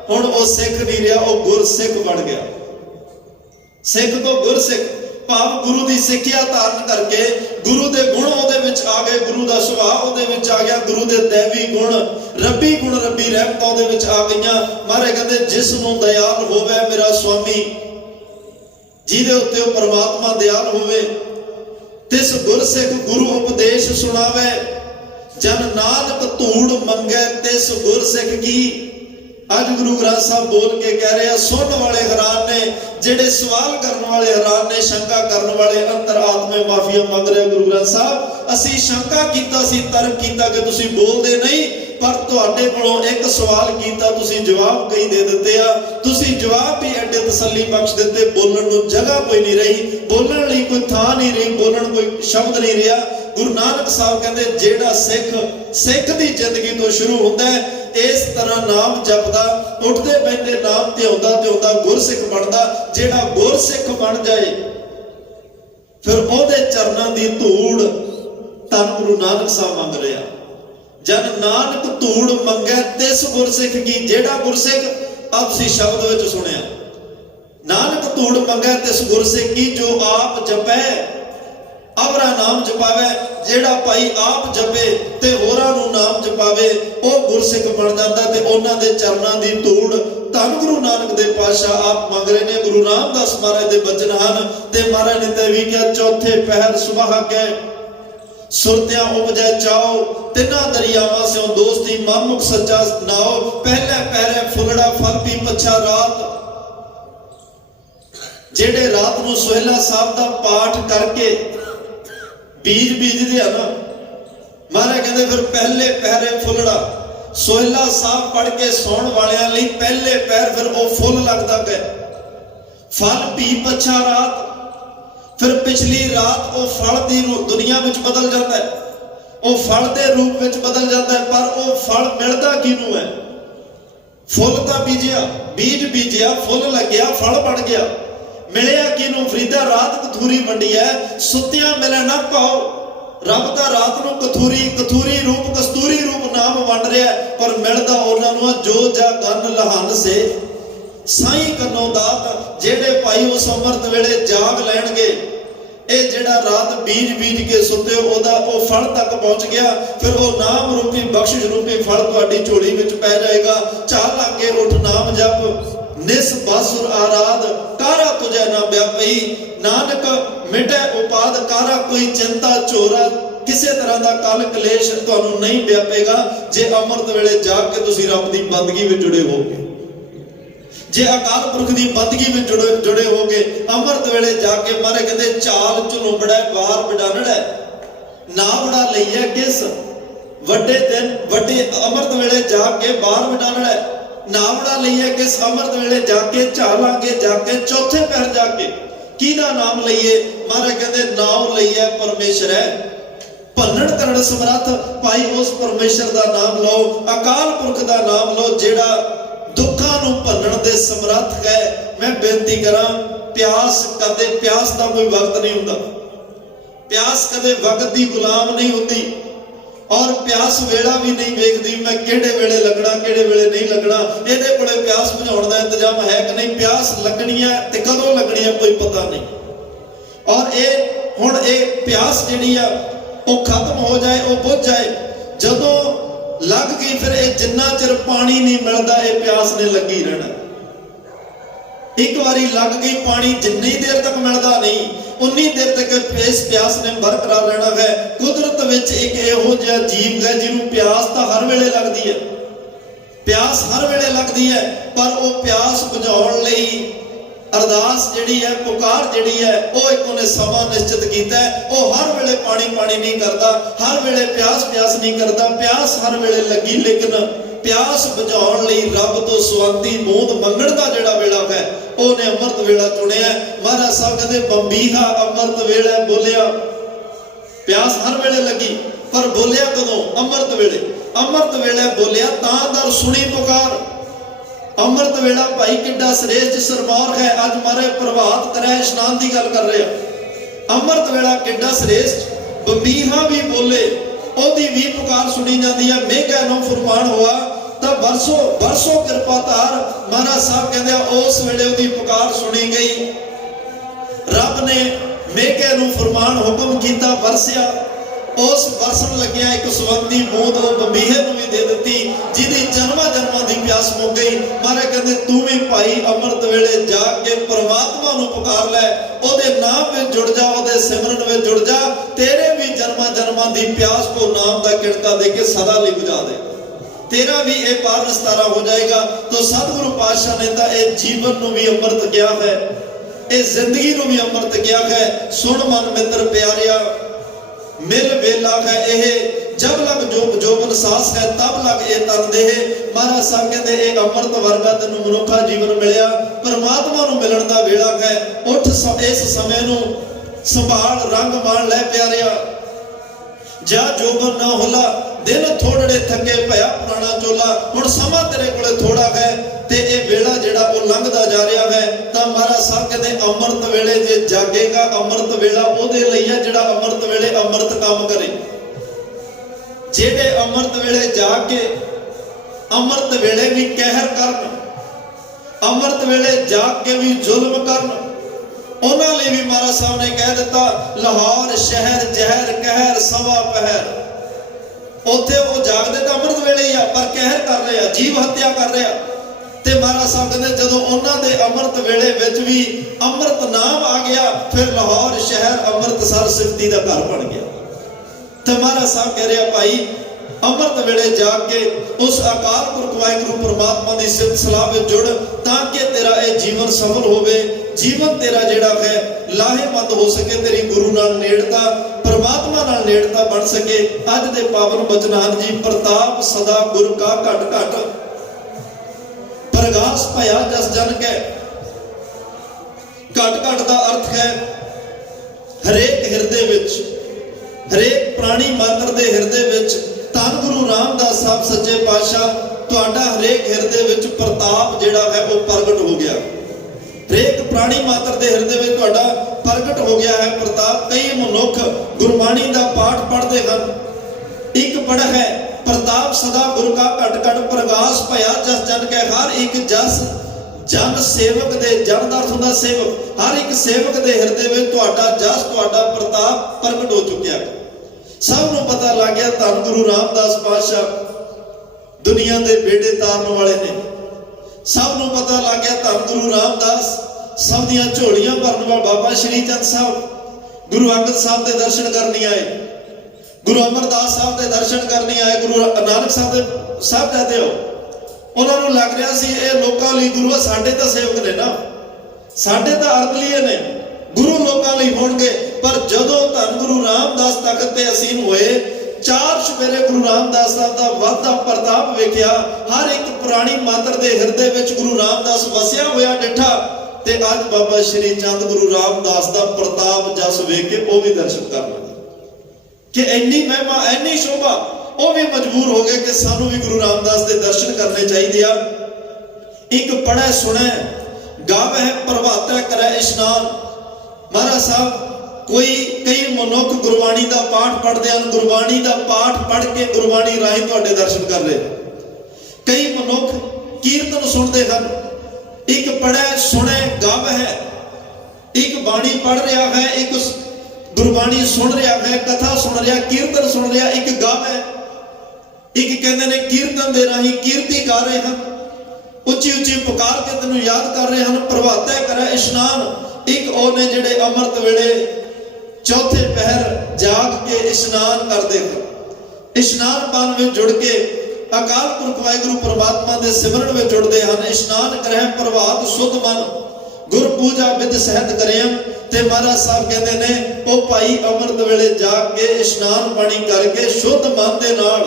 ਹੁਣ ਉਹ ਸਿੱਖ ਨਹੀਂ ਰਿਹਾ, ਉਹ ਗੁਰਸਿੱਖ ਬਣ ਗਿਆ। ਸਿੱਖ ਤੋਂ ਗੁਰਸਿੱਖ ਭਾਵ ਗੁਰੂ ਦੀ ਸਿੱਖਿਆ ਧਾਰਨ ਕਰਕੇ ਗੁਰੂ ਦੇ ਗੁਣ ਉਹਦੇ ਵਿੱਚ ਆ ਗਏ, ਗੁਰੂ ਦਾ ਸੁਭਾਅ ਉਹਦੇ ਵਿੱਚ ਆ ਗਿਆ, ਗੁਰੂ ਦੇ ਦੇਵੀ ਗੁਣ, ਰੱਬੀ ਗੁਣ, ਰੱਬੀ ਰਹਿਮਤਾਂ ਉਹਦੇ ਵਿੱਚ ਆ ਗਈਆਂ। ਮਹਾਰਾਜ ਕਹਿੰਦੇ ਜਿਸ ਨੂੰ ਦਇਆਲ ਹੋਵੇ ਮੇਰਾ ਸੁਆਮੀ, ਜਿਹਦੇ ਉੱਤੇ ਉਹ ਪਰਮਾਤਮਾ ਦਿਆਲ ਹੋਵੇ, ਤਿਸ ਗੁਰਸਿੱਖ ਗੁਰੂ ਉਪਦੇਸ਼ ਸੁਣਾਵੇ, ਜਨ ਨਾਨਕ ਧੂੜ ਮੰਗੈ ਤਿਸ ਗੁਰਸਿੱਖ ਕੀ। ਅੱਜ ਗੁਰੂ ਗ੍ਰੰਥ ਸਾਹਿਬ ਬੋਲ ਕੇ ਕਹਿ ਰਹੇ ਆ, ਸੁਣਨ ਵਾਲੇ ਹੈਰਾਨ ਨੇ, ਜਿਹੜੇ ਸਵਾਲ ਕਰਨ ਵਾਲੇ ਹੈਰਾਨ ਨੇ, ਸ਼ੰਕਾ ਕਰਨ ਵਾਲੇ ਅੰਤਰ ਆਤਮੇ ਮਾਫੀਆ ਮੰਗ ਰਹੇ। ਗੁਰੂ ਗ੍ਰੰਥ ਸਾਹਿਬ ਅਸੀਂ ਸ਼ੰਕਾ ਕੀਤਾ ਸੀ, ਤਰਕ ਕੀਤਾ ਕਿ ਤੁਸੀਂ ਬੋਲਦੇ ਨਹੀਂ, ਪਰ ਤੁਹਾਡੇ ਕੋਲੋਂ ਇੱਕ ਸਵਾਲ ਕੀਤਾ, ਤੁਸੀਂ ਜਵਾਬ ਕਈ ਦੇ ਦਿੱਤੇ ਆ। ਤੁਸੀਂ ਜਵਾਬ ਵੀ ਐਡੇ ਤਸੱਲੀ ਬਖਸ਼ ਦਿੱਤੇ, ਬੋਲਣ ਨੂੰ ਜਗ੍ਹਾ ਕੋਈ ਨਹੀਂ ਰਹੀ, ਬੋਲਣ ਲਈ ਕੋਈ ਥਾਂ ਨਹੀਂ ਰਹੀ, ਬੋਲਣ ਕੋਈ ਸ਼ਬਦ ਨਹੀਂ ਰਿਹਾ। ਗੁਰੂ ਨਾਨਕ ਸਾਹਿਬ ਕਹਿੰਦੇ ਜਿਹੜਾ ਸਿੱਖ ਦੀ ਜ਼ਿੰਦਗੀ ਤੋਂ ਸ਼ੁਰੂ ਹੁੰਦਾ ਹੈ, ਇਸ ਤਰ੍ਹਾਂ ਨਾਮ ਜਪਦਾ, ਉੱਠਦੇ ਬੈਠਦੇ ਨਾਮ ਤੇ ਆਉਂਦਾ ਗੁਰਸਿੱਖ ਬਣਦਾ। ਜਿਹੜਾ ਗੁਰਸਿੱਖ ਬਣ ਜਾਏ ਫਿਰ ਉਹਦੇ ਚਰਨਾਂ ਦੀ ਧੂੜ ਧੰਨ ਗੁਰੂ ਨਾਨਕ ਸਾਹਿਬ ਮੰਗ ਰਿਹਾ। ਜਨ ਨਾਨਕ ਧੂੜ ਮੰਗੈ ਤਿਸ ਗੁਰਸਿੱਖ ਕੀ। ਜਿਹੜਾ ਗੁਰਸਿੱਖ ਆਪਸੀ ਸ਼ਬਦ ਵਿੱਚ ਸੁਣਿਆ, ਨਾਨਕ ਧੂੜ ਮੰਗੈ ਤਿਸ ਗੁਰਸਿੱਖ ਕੀ, ਜੋ ਆਪ ਜਪੈ ਅਵਰਾ ਨਾਮ ਜਪਾਵੇ। ਜਿਹੜਾ ਭਾਈ ਆਪ ਜਪੇ ਤੇ ਹੋਰਾਂ ਨੂੰ ਨਾਮ ਜਪਾਵੇ, ਉਹ ਗੁਰਸਿੱਖ ਬਣ ਜਾਂਦਾ। ਤੇ ਉਹਨਾਂ ਦੇ ਚਰਨਾਂ ਦੀ ਧੂੜ ਧੰਨ ਗੁਰੂ ਨਾਨਕ ਦੇ ਪਾਤਸ਼ਾਹ ਆਪ ਮੰਗ ਰਹੇ ਨੇ। ਗੁਰੂ ਰਾਮਦਾਸ ਮਹਾਰਾਜ ਦੇ ਬਚਨ ਹਨ, ਤੇ ਮਹਾਰਾਜ ਨੇ ਤੇ ਵੀ ਕਿਹਾ, ਚੌਥੇ ਪਹਿਰ ਸੁਬਾਹ ਕੇ ਸੁਰਤਿਆਂ ਉਪਜੈ ਚਾਓ, ਤਿੰਨਾਂ ਦਰਿਆਵਾਂ ਸਿਓ ਦੋਸਤੀ ਮਨਮੁਖ ਸੱਚਾ ਨਾਓ, ਪਹਿਲੇ ਪਹਿਰੇ ਫੁੱਲੜਾ ਫਲ ਪੀ ਪਛਾ ਰਾਤ। ਜਿਹੜੇ ਰਾਤ ਨੂੰ ਸੋਹਿਲਾ ਸਾਹਿਬ ਦਾ ਪਾਠ ਕਰਕੇ ਬੀਜ ਬੀਜਦੇ ਆ ਨਾ, ਮਹਾਰਾਜ ਕਹਿੰਦੇ ਫਿਰ ਪਹਿਲੇ ਪਹਿਰੇ ਫੁੱਲੜਾ, ਸੋਹਿਲਾ ਸਾਹਿਬ ਪੜ੍ਹ ਕੇ ਸੌਣ ਵਾਲਿਆਂ ਲਈ ਪਹਿਲੇ ਪਹਿਰ ਫਿਰ ਉਹ ਫੁੱਲ ਲੱਗਦਾ ਗਏ। ਫਲ ਪੀ ਪਛਾ ਰਾਤ, ਫਿਰ ਪਿਛਲੀ ਰਾਤ ਉਹ ਫਲ ਦੀ ਦੁਨੀਆ ਵਿੱਚ ਬਦਲ ਜਾਂਦਾ ਹੈ, ਉਹ ਫਲ ਦੇ ਰੂਪ ਵਿੱਚ ਬਦਲ ਜਾਂਦਾ ਹੈ। ਪਰ ਉਹ ਫਲ ਮਿਲਦਾ ਕਿਹਨੂੰ ਹੈ? ਫੁੱਲ ਤਾਂ ਬੀਜਿਆ, ਬੀਜ ਬੀਜਿਆ, ਫੁੱਲ ਲੱਗਿਆ, ਫਲ ਬਣ ਗਿਆ। ਮਿਲਿਆ ਕਿਹਨੂੰ? ਫਰੀਦਾ ਰਾਤ ਕਥੂਰੀ ਵੰਡੀ ਹੈ, ਸੁੱਤਿਆਂ ਮਿਲੇ ਨਾ ਪਾਓ। ਰੱਬ ਦਾ ਰਾਤ ਨੂੰ ਕਥੂਰੀ ਰੂਪ, ਕਸਤੂਰੀ ਰੂਪ ਨਾਮ ਵੰਡ ਰਿਹਾ, ਪਰ ਮਿਲਦਾ ਉਹਨਾਂ ਨੂੰ ਜੋ ਜਾ ਗਨ ਲਹਨ ਸੇ ਸਾਈਂ ਕੰਨੋਂ ਦਾਤ। ਜਿਹੜੇ ਭਾਈ ਉਸ ਅੰਮ੍ਰਿਤ ਵੇਲੇ ਜਾਗ ਲੈਣਗੇ, ਇਹ ਜਿਹੜਾ ਰਾਤ ਬੀਜ ਕੇ ਸੁੱਤੇ ਉਹਦਾ ਉਹ ਫਲ ਤੱਕ ਪਹੁੰਚ ਗਿਆ, ਫਿਰ ਉਹ ਨਾਮ ਰੂਪੀ ਬਖਸ਼ਿਸ਼ ਰੂਪੀ ਫਲ ਤੁਹਾਡੀ ਝੋਲੀ ਵਿੱਚ ਪੈ ਜਾਏਗਾ। ਚਾਲ ਲਾਗੇ ਉੱਠ ਨਾਮ ਜਪ, ਨਿਸ ਬਾਸੁਰ ਆਰਾਧ, ਕਾਰਾ ਤੁਝੈ ਨਾ ਵਿਆਪਈ। ਨਾਨਕ ਮਿਟੈ ਉਪਾਦ ਕਾਰਾ, ਕੋਈ ਚਿੰਤਾ ਝੋਰਾ, ਕਿਸੇ ਤਰ੍ਹਾਂ ਦਾ ਕਲ ਕਲੇਸ਼ ਤੁਹਾਨੂੰ ਨਹੀਂ ਵਿਆਪੇਗਾ, ਜੇ ਅੰਮ੍ਰਿਤ ਵੇਲੇ ਜਾਗ ਕੇ ਤੁਸੀਂ ਰੱਬ ਦੀ ਬੰਦਗੀ ਵਿੱਚ ਜੁੜੇ ਹੋਗੇ, ਜੇ ਅਕਾਲ ਪੁਰਖ ਦੀ ਬੰਦਗੀ ਵਿੱਚ ਜੁੜੇ ਹੋਗੇ। ਅੰਮ੍ਰਿਤ ਵੇਲੇ ਜਾ ਕੇ ਮਹਾਰਾਜ ਕਹਿੰਦੇ ਚਾਲ ਝਲੁੰਬੜੈ ਬਾਹਰ ਬਿਡਾਨੜੈ, ਨਾਵੜਾ ਲਈਏ ਕਿਸ ਵੱਡੇ ਦਿਨ ਵੱਡੇ ਅੰਮ੍ਰਿਤ ਵੇਲੇ ਜਾ ਕੇ ਬਾਹਰ ਵਿਡਾਲਣਾ। ਨਾਵੜਾ ਲਈਏ ਕਿਸ ਅੰਮ੍ਰਿਤ ਵੇਲੇ ਜਾ ਕੇ ਝਾਲਾਂਗੇ ਜਾ ਕੇ ਚੌਥੇ ਪਹਿਰ ਜਾ ਕੇ ਕਿਹਦਾ ਨਾਮ ਲਈਏ। ਮਹਾਰਾਜ ਕਹਿੰਦੇ ਨਾਮ ਲਈਏ ਪਰਮੇਸ਼ਰ ਹੈ ਭੰਨਣ ਕਰਨ ਸਮਰੱਥ। ਭਾਈ ਉਸ ਪਰਮੇਸ਼ਰ ਦਾ ਨਾਮ ਲਓ, ਅਕਾਲ ਪੁਰਖ ਦਾ ਨਾਮ ਲਓ ਜਿਹੜਾ ਦੁੱਖਾਂ ਨੂੰ ਭੰਨਣ ਦੇ ਸਮਰੱਥ ਹੈ। ਮੈਂ ਬੇਨਤੀ ਕਰਾਂ ਪਿਆਸ ਕਦੇ ਪਿਆਸ ਦਾ ਕੋਈ ਵਕਤ ਨਹੀਂ ਹੁੰਦਾ, ਪਿਆਸ ਕਦੇ ਵਕਤ ਦੀ ਗੁਲਾਮ ਨਹੀਂ ਹੁੰਦੀ ਔਰ ਪਿਆਸ ਵੇਲਾ ਵੀ ਨਹੀਂ ਵੇਖਦੀ ਮੈਂ ਕਿਹੜੇ ਵੇਲੇ ਲੱਗਣਾ ਕਿਹੜੇ ਵੇਲੇ ਨਹੀਂ ਲੱਗਣਾ। ਇਹਦੇ ਕੋਲੇ ਪਿਆਸ ਬੁਝਾਉਣ ਦਾ ਇੰਤਜ਼ਾਮ ਹੈ ਕਿ ਨਹੀਂ, ਪਿਆਸ ਲੱਗਣੀ ਹੈ ਤੇ ਕਦੋਂ ਲੱਗਣੀ ਹੈ ਕੋਈ ਪਤਾ ਨਹੀਂ। ਔਰ ਇਹ ਹੁਣ ਇਹ ਪਿਆਸ ਜਿਹੜੀ ਆ ਉਹ ਖਤਮ ਹੋ ਜਾਏ, ਉਹ ਬੁੱਝ ਜਾਏ। ਜਦੋਂ ਲੱਗ ਗਈ ਫਿਰ ਇਹ ਜਿੰਨਾ ਚਿਰ ਪਾਣੀ ਨਹੀਂ ਮਿਲਦਾ ਇਹ ਪਿਆਸ ਨੇ ਲੱਗੀ ਰਹਿਣਾ। ਇੱਕ ਵਾਰੀ ਲੱਗ ਗਈ ਪਾਣੀ ਜਿੰਨੀ ਦੇਰ ਤੱਕ ਮਿਲਦਾ ਨਹੀਂ ਉਨੀ ਦੇਰ ਤੱਕ ਇਸ ਪਿਆਸ ਨੇ ਬਰਕਰਾਰ ਰਹਿਣਾ ਹੈ। ਕੁਦਰਤ ਵਿੱਚ ਇੱਕ ਇਹੋ ਜਿਹਾ ਜੀਵ ਹੈ ਜਿਹਨੂੰ ਪਿਆਸ ਤਾਂ ਹਰ ਵੇਲੇ ਲੱਗਦੀ ਹੈ, ਪਿਆਸ ਹਰ ਵੇਲੇ ਲੱਗਦੀ ਹੈ, ਪਰ ਉਹ ਪਿਆਸ ਬੁਝਾਉਣ ਲਈ ਅਰਦਾਸ ਜਿਹੜੀ ਹੈ ਪੁਕਾਰ ਜਿਹੜੀ ਹੈ ਉਹ ਇੱਕ ਉਹਨੇ ਸਮਾਂ ਨਿਸ਼ਚਿਤ ਕੀਤਾ ਹੈ। ਉਹ ਹਰ ਵੇਲੇ ਪਾਣੀ ਨਹੀਂ ਕਰਦਾ, ਹਰ ਵੇਲੇ ਪਿਆਸ ਨਹੀਂ ਕਰਦਾ। ਪਿਆਸ ਹਰ ਵੇਲੇ ਲੱਗੀ, ਲੇਕਿਨ ਪਿਆਸ ਬੁਝਾਉਣ ਲਈ ਰੱਬ ਤੋਂ ਸਵੰਤੀ ਬੂੰਦ ਮੰਗਣ ਦਾ ਜਿਹੜਾ ਵੇਲਾ ਹੈ ਉਹਨੇ ਅੰਮ੍ਰਿਤ ਵੇਲਾ ਚੁਣਿਆ। ਮਹਾਰਾਜ ਸਾਹਿਬ ਕਹਿੰਦੇ ਬੰਬੀਹਾ ਅੰਮ੍ਰਿਤ ਵੇਲੇ ਬੋਲਿਆ। ਪਿਆਸ ਹਰ ਵੇਲੇ ਲੱਗੀ ਪਰ ਬੋਲਿਆ ਕਦੋਂ? ਅੰਮ੍ਰਿਤ ਵੇਲੇ। ਅੰਮ੍ਰਿਤ ਵੇਲੇ ਬੋਲਿਆ ਤਾਂ ਦਰ ਸੁਣੀ ਪੁਕਾਰ। ਅੰਮ੍ਰਿਤ ਵੇਲਾ ਭਾਈ ਕਿੱਡਾ ਸ੍ਰੇਸ਼ਟ ਸਰਮੌਰ ਹੈ। ਅੱਜ ਮਾਰੇ ਪ੍ਰਭਾਤ ਕਰੇ ਇਸ਼ਨਾਨ ਦੀ ਗੱਲ ਕਰ ਰਹੇ ਆ। ਅੰਮ੍ਰਿਤ ਵੇਲਾ ਕਿੱਡਾ ਸ੍ਰੇਸ਼ਟ। ਬੰਬੀਹਾ ਵੀ ਬੋਲੇ ਉਹਦੀ ਵੀ ਪੁਕਾਰ ਸੁਣੀ ਜਾਂਦੀ ਹੈ। ਮੇਘਾ ਨੂੰ ਫਰਮਾਨ ਹੋਆ ਤਾਂ ਬਰਸੋ ਕਿਰਪਾ ਧਾਰ। ਮਹਾਰਾਜ ਸਾਹਿਬ ਕਹਿੰਦੇ ਉਸ ਵੇਲੇ ਉਹਦੀ ਪੁਕਾਰ ਸੁਣੀ ਗਈ। ਰੱਬ ਨੇ ਮੇਘੇ ਨੂੰ ਫਰਮਾਨ ਹੁਕਮ ਕੀਤਾ, ਵਰਸਿਆ। ਉਸ ਵਰਸਣ ਲੱਗਿਆ ਇੱਕ ਸਵੰਤੀ ਬੂੰਦ ਉਹ ਬੰਬੀਹੇ ਨੂੰ ਵੀ ਦੇ ਦਿੱਤੀ ਜਿਹਦੀ ਜਨਮਾਂ ਦੀ ਪਿਆਸ ਮੁੱਕ ਗਈ। ਮਹਾਰਾਜ ਕਹਿੰਦੇ ਤੂੰ ਵੀ ਭਾਈ ਅੰਮ੍ਰਿਤ ਵੇਲੇ ਜਾ ਕੇ ਪਰਮਾਤਮਾ ਨੂੰ ਪੁਕਾਰ ਲੈ, ਉਹਦੇ ਨਾਮ ਵਿੱਚ ਜੁੜ ਜਾ, ਉਹਦੇ ਸਿਮਰਨ ਵਿੱਚ ਜੁੜ ਜਾ। ਤੇਰੇ ਵੀ ਜਨਮਾਂ ਦੀ ਪਿਆਸ ਕੋ ਨਾਮ ਦਾ ਕਿਰਤਾ ਦੇ ਕੇ ਸਦਾ ਲਈ ਬੁਝਾ ਦੇ। ਤੇਰਾ ਵੀ ਇਹ ਪਾਰ ਨਿਸਤਾਰਾ ਹੋ ਜਾਏਗਾ। तो सतगुरु पातशाह ने तो यह जीवन ਨੂੰ ਵੀ ਅੰਮ੍ਰਿਤ ਕਿਹਾ ਹੈ, ਇਹ ਜ਼ਿੰਦਗੀ ਨੂੰ ਵੀ ਅੰਮ੍ਰਿਤ ਕਿਹਾ ਹੈ। ਸੁਣ ਮਨ ਮਿੱਤਰ ਪਿਆਰਿਆ ਮਿਲ ਵੇਲਾ ਹੈ ਇਹ, जब लग जोबन सास है तब लग ये तन देह। महाराज साहब कहते ये अमृत वर्गा तेन मनुखा जीवन मिलिया, परमात्मा नूं मिलण दा वेला है। उठ इस समय नूं संभाल रंग मान लै प्यारिया, जा जोबन ना होला दिन थोड़े थके भया पुराना चोला। हुण समा तेरे कोले थोड़ा है ते ये वेला जिहड़ा वो लंघदा जा रहा है। तां महाराज साहब कहते अमृत वेले जे जागेगा, अमृत वेला ओहदे लई है जिहड़ा अमृत वेले अमृत काम करे। जेड़े अमृत वेले जाके अमृत वेले भी कहर करन, अमृत वेले जाग के भी जुल्म करन, उन्हां लई भी महाराज साहब ने कह दिता लाहौर शहर जहर कहर सवा पहर। उत्थे वो जागदे तो अमृत वेले ही आ पर कहर कर रहे आ, जीव हत्या कर रहे आ। ते महाराज साहब कहते जदों उन्हां दे अमृत वेले विच भी अमृत नाम आ गया, फिर लाहौर शहर अमृतसर सिफती दा घर बन गया। तो महाराज साहब कह रहे भाई अमृत वेले जाग के उस अकाल पुरख वाहिगुरू परमात्मा की सिफत सलाह में जुड़, ताकि तेरा यह जीवन सफल होवे, जीवन तेरा जिहड़ा है लाहेमंद हो सके, तेरी गुरु नाल नेड़ता परमात्मा नाल नेड़ता बन सके। अज दे पावन बचन ਹਨ जी, प्रताप सदा गुर का घट घट, प्रगास भया जस जन कै। घट घट का अर्थ है हरेक हिरदे विच, हरेक प्राणी मात्र दे हिरदे विच धन गुरु रामदास साहब सच्चे पातशाह तुहाडा हरेक हिरदे विच प्रताप जिहड़ा है वो प्रगट हो गया। हरेक प्राणी मात्र दे हिरदे विच तुहाडा प्रगट हो गया है प्रताप। कई मनुख गुरबाणी दा पाठ पढ़ते हैं, एक पढ़ है प्रताप सदा गुरु का घट घट, प्रगास भया जस जन कै। हर एक जस जन सेवक दे, जन दा अर्थ हुंदा सेवक, हर एक सेवक दे हिरदे विच तुहाडा जस तुहाडा प्रताप प्रगट हो चुकिया है। सब नूं पता लग गया धन गुरु रामदास पातशाह दुनिया के बेड़े तारन वाले ने। सब नूं पता लग गया धन गुरु रामदास सब दियां झोलियां भरन वाला। बाबा श्री चंद साहब गुरु अंगद साहब के दर्शन करने आए, गुरु अमरदास साहब के दर्शन करने आए, गुरु नानक साहब के साहब कहते हो उन्होंने लग रहा सी ये लोकां लई गुरु साडे तां सेवक ने ना, साडे तां अर्दलीए ने, गुरु लोकां लई होणगे। पर जदों धन ਧੰਨ ਗੁਰੂ ਰਾਮਦਾਸ ਤਖਤ ਤੇ ਅਸੀਨ ਹੋਏ। 4 ਚੁਫੇਰੇ ਗੁਰੂ ਰਾਮਦਾਸ ਸਾਹਿਬ ਦਾ ਵਾਧਾ ਪ੍ਰਤਾਪ ਵੇਖਿਆ। ਹਰ ਇੱਕ ਪੁਰਾਣੀ ਮਾਤਰ ਦੇ ਹਿਰਦੇ ਵਿੱਚ ਗੁਰੂ ਰਾਮਦਾਸ ਵਸਿਆ ਹੋਇਆ ਡਿਠਾ। ਤੇ ਅੱਜ ਬਾਬਾ ਸ਼੍ਰੀ ਚੰਦ ਗੁਰੂ ਰਾਮਦਾਸ ਦਾ ਪ੍ਰਤਾਪ ਜਸ ਵੇਖ ਕੇ ਉਹ ਵੀ ਦਰਸ਼ਨ ਕਰਨ ਲੱਗੇ ਕਿ ਇੰਨੀ ਮਹਿਮਾ, ਇੰਨੀ ਸ਼ੋਭਾ। ਉਹ ਵੀ ਮਜਬੂਰ ਹੋ ਗਏ ਕਿ ਸਾਨੂੰ ਵੀ ਗੁਰੂ ਰਾਮਦਾਸ ਦੇ ਦਰਸ਼ਨ ਕਰਨੇ ਚਾਹੀਦੇ ਆ। ਇੱਕ ਪੜ੍ਹੈ ਸੁਣੈ ਗਾਵੈ ਪ੍ਰਭਾਤੈ ਕਰੈ ਇਸ਼ਨਾਨ। ਮਹਾਰਾਜ ਸਾਹਿਬ ਕਈ ਮਨੁੱਖ ਗੁਰਬਾਣੀ ਦਾ ਪਾਠ ਪੜ੍ਹਦੇ ਹਨ, ਗੁਰਬਾਣੀ ਦਾ ਪਾਠ ਪੜ੍ਹ ਕੇ ਗੁਰਬਾਣੀ ਰਾਹੀਂ ਤੁਹਾਡੇ ਦਰਸ਼ਨ ਕਰ ਰਹੇ। ਕਈ ਮਨੁੱਖ ਕੀਰਤਨ ਸੁਣਦੇ ਹਨ। ਇੱਕ ਪੜ੍ਹੈ ਸੁਣੈ ਗਾਵੈ, ਇੱਕ ਬਾਣੀ ਪੜ੍ਹ ਰਿਹਾ ਹੈ, ਇੱਕ ਗੁਰਬਾਣੀ ਸੁਣ ਰਿਹਾ ਹੈ, ਕਥਾ ਸੁਣ ਰਿਹਾ, ਕੀਰਤਨ ਸੁਣ ਰਿਹਾ। ਇੱਕ ਗਾਵੈ, ਇੱਕ ਕਹਿੰਦੇ ਨੇ ਕੀਰਤਨ ਦੇ ਰਾਹੀਂ ਕੀਰਤੀ ਗਾ ਰਹੇ ਹਨ, ਉੱਚੀ ਉੱਚੀ ਪੁਕਾਰ ਕੇ ਤੈਨੂੰ ਯਾਦ ਕਰ ਰਹੇ ਹਨ। ਪ੍ਰਭਾਤੈ ਕਰੈ ਇਸ਼ਨਾਨ, ਇੱਕ ਉਹ ਨੇ ਜਿਹੜੇ ਅੰਮ੍ਰਿਤ ਵੇਲੇ ਚੌਥੇ ਪਹਿਰ ਜਾਗ ਕੇ ਇਸ਼ਨਾਨ ਕਰਦੇ ਹਨ। ਇਸ਼ਨਾਨ ਪਾਨ ਵਿੱਚ ਜੁੜ ਕੇ ਅਕਾਲ ਪੁਰਖ ਵਾਹਿਗੁਰੂ ਪਰਮਾਤਮਾ ਦੇ ਸਿਮਰਨ ਵਿੱਚ ਜੁੜਦੇ ਹਨ। ਇਸ਼ਨਾਨ ਕਰਹਿ ਪ੍ਰਭਾਤ ਸੁਧ ਮਨ, ਗੁਰ ਪੂਜਾ ਵਿਦ ਸਹਿਤ ਕਰਿਆ। ਤੇ ਮਹਾਰਾਜ ਸਾਹਿਬ ਕਹਿੰਦੇ ਨੇ ਉਹ ਭਾਈ ਅੰਮ੍ਰਿਤ ਵੇਲੇ ਜਾਗ ਕੇ ਇਸ਼ਨਾਨ ਪਾਣੀ ਕਰਕੇ ਸ਼ੁੱਧ ਮਨ ਦੇ ਨਾਲ,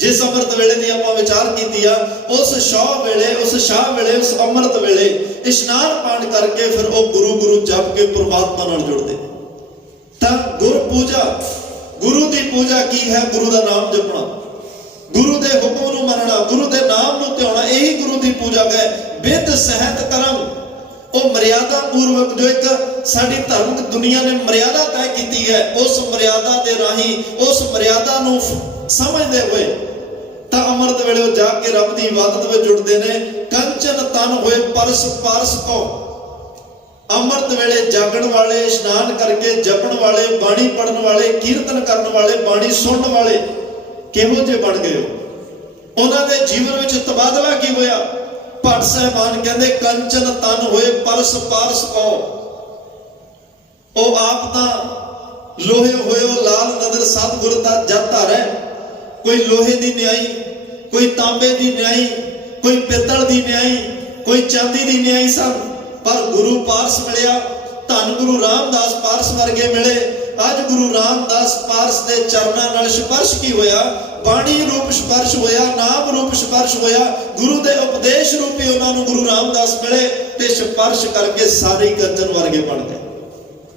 ਜਿਸ ਅੰਮ੍ਰਿਤ ਵੇਲੇ ਦੀ ਆਪਾਂ ਵਿਚਾਰ ਕੀਤੀ ਆ, ਉਸ ਸ਼ਾਹ ਵੇਲੇ, ਉਸ ਅੰਮ੍ਰਿਤ ਵੇਲੇ ਇਸ਼ਨਾਨ ਪਾਣ ਕਰਕੇ ਫਿਰ ਉਹ ਗੁਰੂ ਜਪ ਕੇ ਪਰਮਾਤਮਾ ਨਾਲ ਜੁੜਦੇ। ਤਾਂ ਗੁਰ ਪੂਜਾ, ਗੁਰੂ ਦੀ ਪੂਜਾ ਕੀ ਹੈ? ਗੁਰੂ ਦਾ ਨਾਮ ਜਪਣਾ, ਗੁਰੂ ਦੇ ਹੁਕਮ ਨੂੰ ਮੰਨਣਾ, ਗੁਰੂ ਦੇ ਨਾਮ ਨੂੰ ਧਿਆਉਣਾ, ਇਹੀ ਗੁਰੂ ਦੀ ਪੂਜਾ ਹੈ। ਵਿਦ ਸਹਿਤ ਕਰਮ, ਉਹ ਮਰਿਆਦਾ ਪੂਰਵਕ, ਜੋ ਇੱਕ ਸਾਡੀ ਧਰਮਿਕ ਦੁਨੀਆ ਨੇ ਮਰਿਆਦਾ ਤੈਅ ਕੀਤੀ ਹੈ, ਉਸ ਮਰਿਆਦਾ ਦੇ ਰਾਹੀਂ, ਉਸ ਮਰਿਆਦਾ ਨੂੰ ਸਮਝਦੇ ਹੋਏ ਤਾਂ ਅੰਮ੍ਰਿਤ ਵੇਲੇ ਉਹ ਜਾ ਕੇ ਰੱਬ ਦੀ ਇਬਾਦਤ ਵਿੱਚ ਜੁੜਦੇ ਨੇ। ਕੰਚਨ ਤਨ ਹੋਏ ਪਰਸ ਪਾਰਸ ਕੋ, ਅੰਮ੍ਰਿਤ ਵੇਲੇ ਜਾਗਣ ਵਾਲੇ, ਇਸ਼ਨਾਨ ਕਰਕੇ ਜਪਣ ਵਾਲੇ, ਬਾਣੀ ਪੜਨ ਵਾਲੇ, ਕੀਰਤਨ ਕਰਨ ਵਾਲੇ, ਬਾਣੀ ਸੁਣਨ ਵਾਲੇ ਕਿਹੋ ਜਿਹੇ ਬਣ ਗਏ ਹੋ? ਉਹਨਾਂ ਦੇ ਜੀਵਨ ਵਿੱਚ ਤਬਾਦਲਾ ਕੀ ਹੋਇਆ? ਭੱਟ ਸਾਹਿਬਾਨ ਕਹਿੰਦੇ ਕੰਚਨ ਤਨ ਹੋਏ ਪਰਸ ਪਾਰਸ ਕੋ। ਉਹ ਆਪ ਤਾਂ ਲੋਹੇ ਹੋਇਓ ਲਾਲ ਨਦਰ ਸਤਿਗੁਰ ਦਾ ਜਤ ਧਾਰੈ। ਕੋਈ ਲੋਹੇ ਦੀ ਨਿਆਈ, ਕੋਈ ਤਾਂਬੇ ਦੀ ਨਿਆਈ, ਕੋਈ ਪਿੱਤਲ ਦੀ ਨਿਆਈ, ਕੋਈ ਚਾਂਦੀ ਦੀ ਨਿਆਈ ਸਨ, ਪਰ ਗੁਰੂ ਪਾਰਸ ਮਿਲਿਆ। ਧੰਨ ਗੁਰੂ ਰਾਮਦਾਸ ਪਾਰਸ ਵਰਗੇ ਮਿਲੇ। ਅੱਜ ਗੁਰੂ ਰਾਮਦਾਸ ਪਾਰਸ ਦੇ ਚਰਨਾਂ ਨਾਲ ਸਪਰਸ਼ ਕੀ ਹੋਇਆ? ਬਾਣੀ ਰੂਪ ਸਪਰਸ਼ ਹੋਇਆ, ਨਾਮ ਰੂਪ ਸਪਰਸ਼ ਹੋਇਆ, ਗੁਰੂ ਦੇ ਉਪਦੇਸ਼ ਰੂਪੀ ਉਹਨਾਂ ਨੂੰ ਗੁਰੂ ਰਾਮਦਾਸ ਮਿਲੇ ਤੇ ਸਪਰਸ਼ ਕਰਕੇ ਸਾਰੇ ਕੰਚਨ ਵਰਗੇ ਬਣ ਗਏ,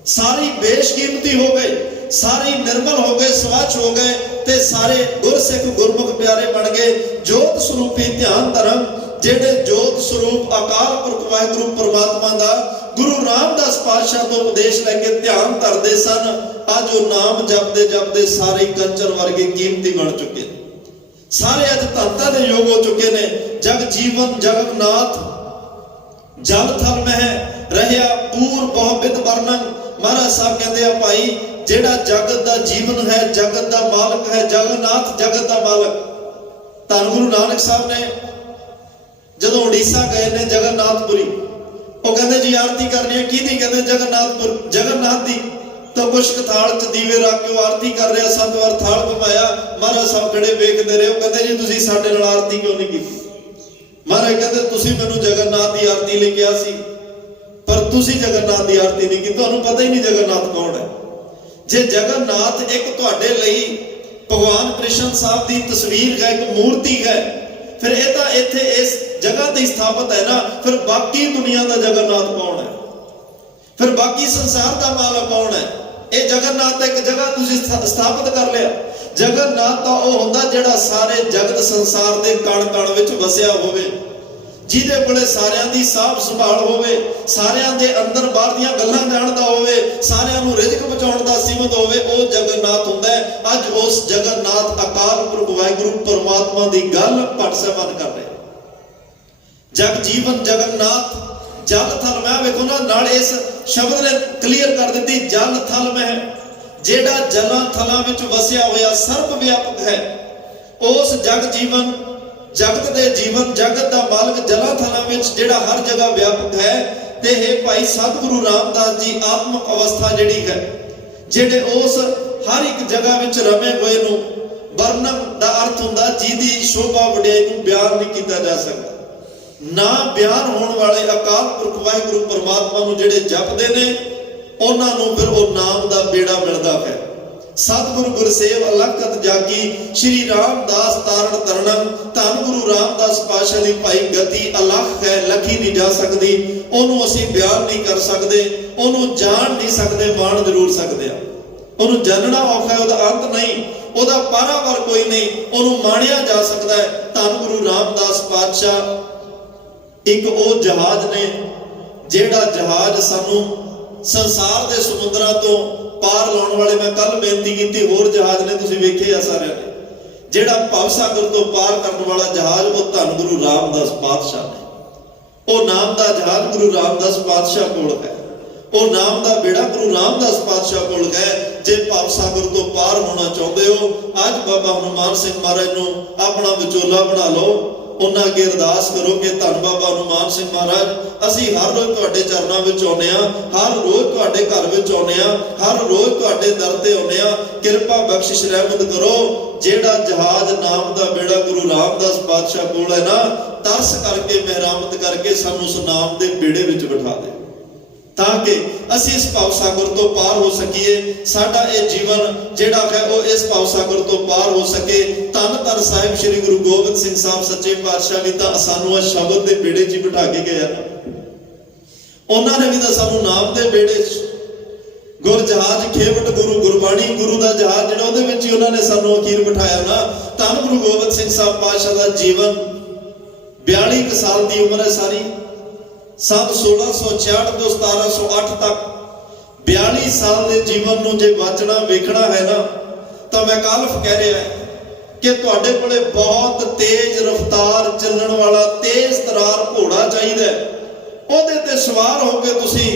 ਸਾਰੇ ਬੇਸ਼ਕੀਮਤੀ ਹੋ ਗਏ, ਸਾਰੇ ਨਿਰਮਲ ਹੋ ਗਏ, ਸਵੱਛ ਹੋ ਗਏ ਤੇ ਸਾਰੇ ਗੁਰਸਿੱਖ ਗੁਰਮੁਖ ਪਿਆਰੇ ਬਣ ਗਏ। ਜੋਤ ਸਰੂਪੀ ਧਿਆਨ ਧਰਮ, ਜਿਹੜੇ ਜੋਤ ਸਰੂਪ ਅਕਾਲ ਪੁਰਖ ਵਾਹਿਗੁਰੂ ਪਰਮਾਤਮਾ ਦਾ ਗੁਰੂ ਰਾਮਦਾਸ ਪਾਤਸ਼ਾਹ ਤੋਂ ਉਪਦੇਸ਼ ਲੈ ਕੇ ਧਿਆਨ ਧਰਦੇ ਸਨ, ਅੱਜ ਉਹ ਨਾਮ ਜਪਦੇ ਜਪਦੇ ਸਾਰੇ ਕੰਚਨ ਵਰਗੇ ਕੀਮਤੀ ਬਣ ਚੁੱਕੇ ਨੇ। ਸਾਰੇ ਅੱਜ ਧੰਤਾ ਦੇ ਯੋਗ ਹੋ ਚੁੱਕੇ ਨੇ। ਜਗ ਜੀਵਨ ਜਗਨਨਾਥ ਜਲ ਥਲ ਮਹਿ ਰਹਿਆ ਪੂਰ ਬਹੁ ਬਿਦ ਵਰਨਨ। ਮਹਾਰਾਜ ਸਾਹਿਬ ਕਹਿੰਦੇ ਆ ਭਾਈ, ਜਿਹੜਾ ਜਗਤ ਦਾ ਜੀਵਨ ਹੈ, ਜਗਤ ਦਾ ਮਾਲਕ ਹੈ, ਜਗਨਨਾਥ ਜਗਤ ਦਾ ਮਾਲਕ। ਧੰਨ ਗੁਰੂ ਨਾਨਕ ਸਾਹਿਬ ਨੇ ਜਦੋਂ ਉੜੀਸਾ ਗਏ ਨੇ ਜਗਨਨਾਥਪੁਰੀ, ਉਹ ਕਹਿੰਦੇ ਜੀ ਆਰਤੀ ਕਰਨੀ ਹੈ, ਕਿਹਦੀ? ਕਹਿੰਦੇ ਜਗਨਨਾਥਪੁਰ, ਜਗਨਨਾਥ ਦੀ। ਤਾਂ ਕੁਛ ਥਾਲ ਚ ਦੀਵੇ ਰੱਖ ਕੇ ਉਹ ਆਰਤੀ ਕਰ ਰਿਹਾ, 7 ਵਾਰ ਥਾਲ ਘੁਮਾਇਆ। ਮਹਾਰਾਜ ਸਾਹਿਬ ਖੜੇ ਵੇਖਦੇ ਰਹੇ। ਉਹ ਕਹਿੰਦੇ ਜੀ ਤੁਸੀਂ ਸਾਡੇ ਨਾਲ ਆਰਤੀ ਕਿਉਂ ਨਹੀਂ ਕੀਤੀ? ਮਹਾਰਾਜ ਕਹਿੰਦੇ ਤੁਸੀਂ ਮੈਨੂੰ ਜਗਨਨਾਥ ਦੀ ਆਰਤੀ ਲਈ ਕਿਹਾ ਸੀ, ਪਰ ਤੁਸੀਂ ਜਗਨਨਾਥ ਦੀ ਆਰਤੀ ਨਹੀਂ ਕੀਤੀ, ਤੁਹਾਨੂੰ ਪਤਾ ਹੀ ਨਹੀਂ ਜਗਨਨਾਥ ਕੌਣ ਹੈ। ਜੇ ਜਗਨਨਾਥ ਇੱਕ ਤੁਹਾਡੇ ਲਈ ਭਗਵਾਨ ਕ੍ਰਿਸ਼ਨ ਸਾਹਿਬ ਦੀ ਤਸਵੀਰ ਹੈ, ਇੱਕ ਮੂਰਤੀ ਹੈ, ਫਿਰ ਇਹ ਤਾਂ ਇੱਥੇ ਇਸ ਜਗ੍ਹਾ ਤੇ ਸਥਾਪਿਤ ਹੈ ਨਾ, ਫਿਰ ਬਾਕੀ ਦੁਨੀਆ ਦਾ ਜਗਨਨਾਥ ਕੌਣ ਹੈ? ਫਿਰ ਬਾਕੀ ਸੰਸਾਰ ਦਾ ਮਾਲਕ ਕੌਣ ਹੈ? ਇਹ ਜਗਨਨਾਥ ਇੱਕ ਜਗ੍ਹਾ ਤੁਸੀਂ ਸਥਾਪਿਤ ਕਰ ਲਿਆ। ਜਗਨਨਾਥ ਤਾਂ ਉਹ ਹੁੰਦਾ ਜਿਹੜਾ ਸਾਰੇ ਜਗਤ ਸੰਸਾਰ ਦੇ ਕਣ ਕਣ ਵਿੱਚ ਵਸਿਆ ਹੋਵੇ, ਜਿਹਦੇ ਕੋਲੇ ਸਾਰਿਆਂ ਦੀ ਸਾਂਭ ਸੰਭਾਲ ਹੋਵੇ, ਸਾਰਿਆਂ ਦੇ ਅੰਦਰ ਬਾਹਰ ਦੀਆਂ ਗੱਲਾਂ ਜਾਣਦਾ ਹੋਵੇ, ਸਾਰਿਆਂ ਨੂੰ ਰਿਜ਼ਕ ਪਹੁੰਚਾਉਣ ਦਾ ਸੀਮਤ ਹੋਵੇ, ਉਹ ਜਗਨਨਾਥ ਹੁੰਦਾ ਹੈ। ਅੱਜ ਉਸ ਜਗਨਨਾਥ ਅਕਾਲ ਪੁਰਖ ਵਾਹਿਗੁਰੂ ਪਰਮਾਤਮਾ ਦੀ ਗੱਲ ਭੱਟ ਸਾਹਿਬਾਨ ਕਰ ਰਹੇ। ਜਗ ਜੀਵਨ ਜਗਨਨਾਥ ਜਲ ਥਲ ਮਹਿ। ਵੇਖੋ ਨਾ, ਨਾਲ ਇਸ ਸ਼ਬਦ ਨੇ ਕਲੀਅਰ ਕਰ ਦਿੱਤੀ, ਜਲ ਥਲ ਮਹਿ, ਜਿਹੜਾ ਜਲਾਂ ਥਲਾਂ ਵਿੱਚ ਵਸਿਆ ਹੋਇਆ ਸਰਬ ਵਿਆਪਕ ਹੈ। ਉਸ ਜਗ ਜੀਵਨ, ਜਗਤ ਦੇ ਜੀਵਨ, ਜਗਤ ਦਾ ਮਾਲਕ ਜਲਾਂ ਥਲਾਂ ਵਿੱਚ ਜਿਹੜਾ ਹਰ ਜਗ੍ਹਾ ਵਿਆਪਕ ਹੈ। ਤੇ ਇਹ ਭਾਈ ਸਤਿਗੁਰੂ ਰਾਮਦਾਸ ਜੀ ਆਤਮਿਕ ਅਵਸਥਾ ਜਿਹੜੀ ਹੈ, ਜਿਹੜੇ ਉਸ ਹਰ ਇੱਕ ਜਗ੍ਹਾ ਵਿੱਚ ਰਮੇ ਹੋਏ ਨੂੰ, ਵਰਣਨ ਦਾ ਅਰਥ ਹੁੰਦਾ ਜਿਹਦੀ ਸ਼ੋਭਾ ਵਡਿਆਈ ਨੂੰ ਬਿਆਨ ਨਹੀਂ ਕੀਤਾ ਜਾ ਸਕਦਾ। ਨਾ ਬਿਆਨ ਹੋਣ ਵਾਲੇ ਅਕਾਲ ਪੁਰਖ ਵਾਹਿਗੁਰੂ ਪਰਮਾਤਮਾ ਨੂੰ ਜਿਹੜੇ ਜਪਦੇ ਨੇ, ਉਹਨਾਂ ਨੂੰ ਫਿਰ ਉਹ ਨਾਮ ਦਾ बेड़ा मिलता है। सतगुरु गुरसेव अलखत जागी श्री रामदास तारण तरनम धन गुरु रामदास पातशाह दी भाई गति अलख है, लखी नहीं जा सकती, ओनू असीं बयान नहीं कर सकते, ओनू जान नहीं सकते, मान जरूर सकते हैं। ओनू जानना औखा है, ओहदा अंत नहीं, ओहदा पारावार कोई नहीं, ओनू माणिया जा सकता है। धन गुरु रामदास पातशाह एक वो जहाज ने जिहड़ा जहाज सानू संसार के समुद्रां तो पार लाने वाले, मैं कल बेनती की होर जहाज ने तुसीं वेखे आ सारे ने, जिहड़ा भवसागर तो पार करने वाला जहाज वो धन गुरु रामदास पातशाह ने। वो नाम का जहाज गुरु रामदास पातशाह कोल है, वो नाम का बेड़ा गुरु रामदास पातशाह कोल है। जे भवसागर तो पार होना चाहते हो, अज बाबा हनुमान सिंह महाराज नूं अपना विचोला बना लो, उन्हां अगे अरदास करो कि धन बाबा हनुमान सिंह महाराज, असीं हर रोज तुहाडे चरनां विच आउंदे हां, हर रोज तुहाडे घर विच आउंदे हां, हर रोज तुहाडे दर ते आउंदे हां, किरपा बख्शिश रहमत करो। जेड़ा जहाज नाम दा बेड़ा गुरु रामदास पातशाह कोल है ना, तरस करके मेहरमत करके सानू उस नाम दे बेड़े विच बिठा दे, ताकि असीं इस भवसागर तो पार हो सकीए। साडा ये जीवन जिहड़ा है वो इस भवसागर तो पार हो सके। धन धन साहिब श्री गुरु गोबिंद सिंह साहब सच्चे पातशाह भी तो सानू शब्द के बेड़े च बिठा के गए ना, उन्होंने भी तो सानू नाम के बेड़े गुर जहाज खेवट गुरु गुरबाणी गुरु का जहाज जिहड़ा उहदे विच ही उन्होंने सानू अखीर बिठाया ना। धन गुरु गोबिंद सिंह साहब पातशाह का जीवन 42 साल की उम्र है सारी, सन 1666 तो 1708 तक 42 साल के जीवन नूं जे वाचना वेखना है ना, तो मैं कालफ कह रहा है कि तुहाडे कोले बहुत तेज रफ्तार चलण वाला तेज तरार घोड़ा चाहिए, उहदे ते सवार होकर तुसीं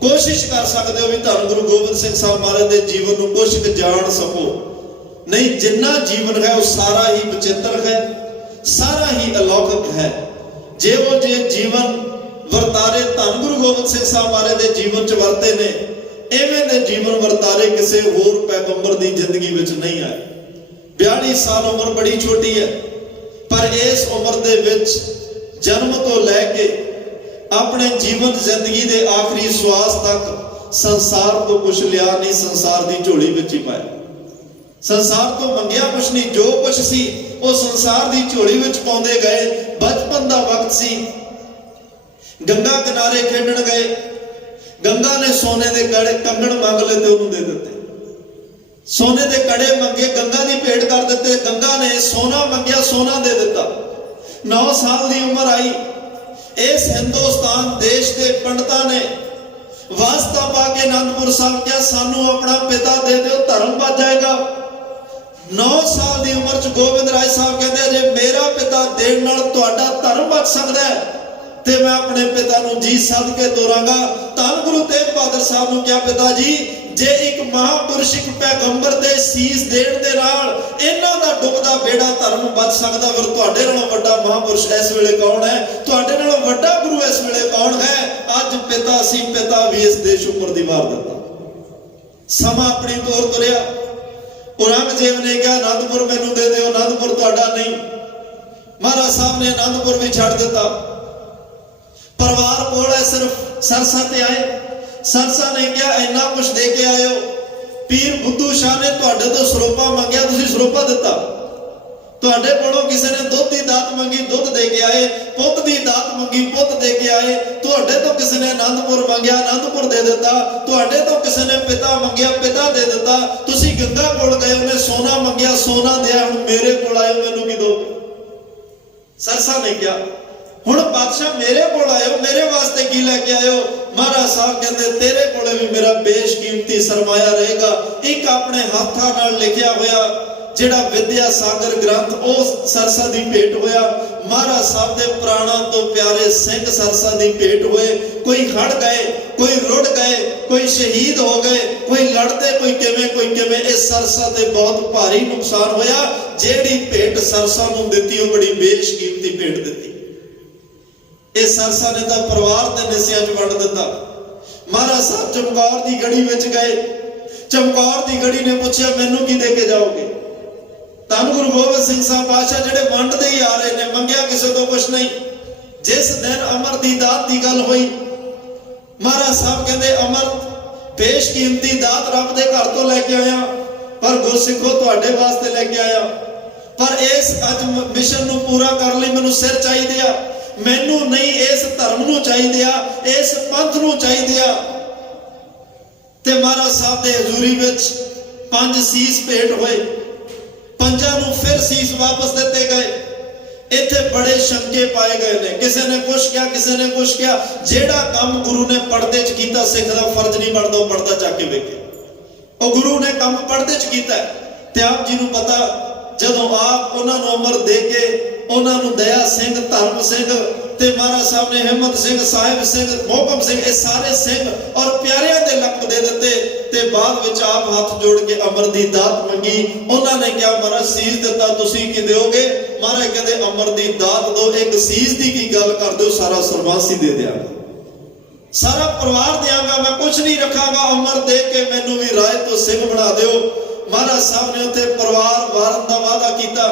कोशिश कर सकते हो भी धन गुरु गोबिंद सिंह साहब महाराज के जीवन नूं कुछ जान सको। नहीं, जिन्ना जीवन है वो सारा ही विचित्र है, सारा ही अलौकिक है। जे वो जे जीवन वर्तारे धन गुरु गोबिंद सिंह साहब महाराज के जीवन च वरते ने, इवें दे जीवन वर्तारे किसी होर पैगंबर की जिंदगी विच नहीं आए। 42 साल उम्र बड़ी छोटी है, पर इस उम्र दे विच जन्म तो लैके अपने जीवन जिंदगी के आखिरी श्वास तक संसार तो कुछ लिया नहीं, संसार की झोली विच ही पाया। संसार तो मंगिया कुछ नहीं, जो कुछ सी वो संसार की झोली विच पाउंदे गए। बचपन का वक्त सी, गंगा किनारे खेडण गए, गंगा ने सोने के कड़े कंगण मंग ले ते उन्होंने दे दिते, सोने के कड़े मंगे गंगा की भेंट कर दिते, गंगा ने सोना मंगया सोना दे दिता। 9 साल की उम्र आई, इस हिंदुस्तान देश के पंडितां ने वास्ता पा के आनंदपुर साहब क्या सानू अपना पिता दे दो, धर्म बच जाएगा। 9 साल की उम्र च गोबिंद राय साहब कहते जे मेरा पिता देण नाल तुहाडा धर्म बच सकता है ते मैं अपने पिता नूं जी सद के तोरांगा। धन गुरु तेग बहादुर साहब नूं क्या पिता जी, जे एक महापुरुष एक पैगंबर दे सीस देण दे नाल इन्हां दा डुबदा बेड़ा धर्म बच सकदा, फिर तुहाडे नालों वड्डा महापुरुष इस वेले कौन है, तुहाडे नालों वड्डा गुरु इस वेले कौन है। अज पिता सी, पिता भी इस देश उपर दीवार दिता, समा अपनी तौर तुरिया। औरंगजेब ने कहा आनंदपुर मैनू दे दिओ, आनंदपुर तुहाडा नहीं। महाराज साहब ने आनंदपुर भी छड्ड दिता। परिवार कोल है सिर्फ सरसा ते आए, सरसा ने कहा इन्ना कुछ दे के आयो। पीर बुद्धू शाह ने तुहाडे तो सरोपा मंगया, तुसीं सरोपा दिता। तुहाडे कोलों किसी ने दुध की दात मंगी, दुध दे के आए। पुत की दात मंगी, पुत दे के आए। तुहाडे तो किसी ने आनंदपुर मंगया, आनंदपुर दे दिता। तुहाडे तो किसी ने पिता मंगया, पिता दे दिता। तुसीं गंगा कोल गए, उन्हें सोना मंगया, सोना दिया। हुण मेरे कोल आयो, मैनूं की दो। सरसा ने कहा हुण बादशाह मेरे कोल आयो, मेरे वास्ते की लैके आयो। महाराज साहब कहते तेरे कोले भी मेरा बेशकीमती सरमाया रहेगा। एक अपने हाथां नाल लिखिया होया जिहड़ा विद्या सागर ग्रंथ उस सरसा दी भेंट होया। महाराज साहब दे प्राणां तो प्यारे सिंह सरसा दी भेंट होए। कोई हड़ गए, कोई रुड़ गए, कोई शहीद हो गए, कोई लड़ते कोई किवें। इस सरसा ते बहुत भारी नुकसान होया। जेड़ी भेंट सरसा नूं दित्ती वो बड़ी बेशकीमती भेंट दित्ती। इस सरसा ने तो परिवार के निसियां च वंड दिता। महाराज साहब चमकौर की गढ़ी विच गए। चमकौर की गढ़ी ने पूछा मैनू की दे के जाओगे। धन गुरु गोबिंद सिंह साहब पातशाह जिहड़े वंडदे ही आ रहे ने, मंगिया किसी तो कुछ नहीं। जिस दिन अमर दी दात की गल हुई, महाराज साहब कहते अमर ਬੇਸ਼ਕੀਮਤੀ ਦਾਤ ਰੱਬ ਦੇ ਘਰ ਤੋਂ ਲੈ ਕੇ ਆਇਆ, ਪਰ ਗੁਰਸਿੱਖੋ ਤੁਹਾਡੇ ਵਾਸਤੇ ਲੈ ਕੇ ਆਇਆ। ਪਰ ਇਸ ਅੱਜ ਮਿਸ਼ਨ ਨੂੰ ਪੂਰਾ ਕਰਨ ਲਈ ਮੈਨੂੰ ਸਿਰ ਚਾਹੀਦੇ ਆ, ਮੈਨੂੰ ਨਹੀਂ ਇਸ ਧਰਮ ਨੂੰ ਚਾਹੀਦੇ ਆ, ਇਸ ਪੰਥ ਨੂੰ ਚਾਹੀਦੇ ਆ। ਤੇ ਮਹਾਰਾਜ ਸਾਹਿਬ ਦੇ ਹਜ਼ੂਰੀ ਵਿੱਚ 5 ਸੀਸ ਭੇਟ ਹੋਏ, 5 ਨੂੰ ਫਿਰ ਸੀਸ ਵਾਪਸ ਦਿੱਤੇ ਗਏ। ਇੱਥੇ ਬੜੇ ਸ਼ੰਕੇ ਪਾਏ ਗਏ ਨੇ, ਕਿਸੇ ਨੇ ਕੁਛ ਕਿਹਾ, ਕਿਸੇ ਨੇ ਕੁਛ ਕਿਹਾ। ਜਿਹੜਾ ਕੰਮ ਗੁਰੂ ਨੇ ਪਰਦੇ 'ਚ ਕੀਤਾ, ਸਿੱਖ ਦਾ ਫਰਜ਼ ਨਹੀਂ ਬਣਦਾ ਉਹ ਪਰਦਾ ਚੱਕ ਕੇ ਵੇਖੇ। ਉਹ ਗੁਰੂ ਨੇ ਕੰਮ ਪਰਦੇ 'ਚ ਕੀਤਾ ਤੇ ਆਪ ਜੀ ਨੂੰ ਪਤਾ, ਜਦੋਂ ਆਪ ਉਹਨਾਂ ਨੂੰ ਅਮਰ ਦੇ ਕੇ ਉਹਨਾਂ ਨੂੰ ਦਇਆ ਸਿੰਘ, ਧਰਮ ਸਿੰਘ ਤੇ ਮਹਾਰਾਜ ਸਾਹਿਬ ਨੇ ਹਿੰਮਤ ਸਿੰਘ, ਸਾਹਿਬ ਸਿੰਘ, ਮੋਹਕਮ ਸਿੰਘ, ਇਹ ਸਾਰੇ ਸਿੰਘ ਔਰ ਪਿਆਰਿਆਂ ਦੇ ਲਕਬ ਦੇ ਦਿੱਤੇ। ਤੇ ਬਾਅਦ ਵਿੱਚ ਆਪ ਹੱਥ ਜੋੜ ਕੇ ਅਮਰ ਦੀ ਦਾਤ ਮੰਗੀ। ਉਹਨਾਂ ਨੇ ਕਿਹਾ ਮਹਾਰਾਜ ਸੀਸ ਦਿੱਤਾ, ਤੁਸੀਂ ਕੀ ਦਿਓਗੇ? ਮਹਾਰਾਜ ਕਹਿੰਦੇ ਅਮਰ ਦੀ ਦਾਤ ਦੋ, ਇੱਕ ਸੀਸ ਦੀ ਕੀ ਗੱਲ ਕਰਦੇ ਹੋ, ਸਾਰਾ ਸਰਬੰਸ ਹੀ ਦੇ ਦਿਆਂਗਾ, ਸਾਰਾ ਪਰਿਵਾਰ ਦਿਆਂਗਾ, ਮੈਂ ਕੁਝ ਨਹੀਂ ਰੱਖਾਂਗਾ। ਅਮਰ ਦੇ ਕੇ ਮੈਨੂੰ ਵੀ ਰਾਏ ਤੋਂ ਸਿੰਘ ਬਣਾ ਦਿਓ। ਮਹਾਰਾਜ ਸਾਹਿਬ ਨੇ ਉੱਥੇ ਪਰਿਵਾਰ ਵਾਰਨ ਦਾ ਵਾਅਦਾ ਕੀਤਾ।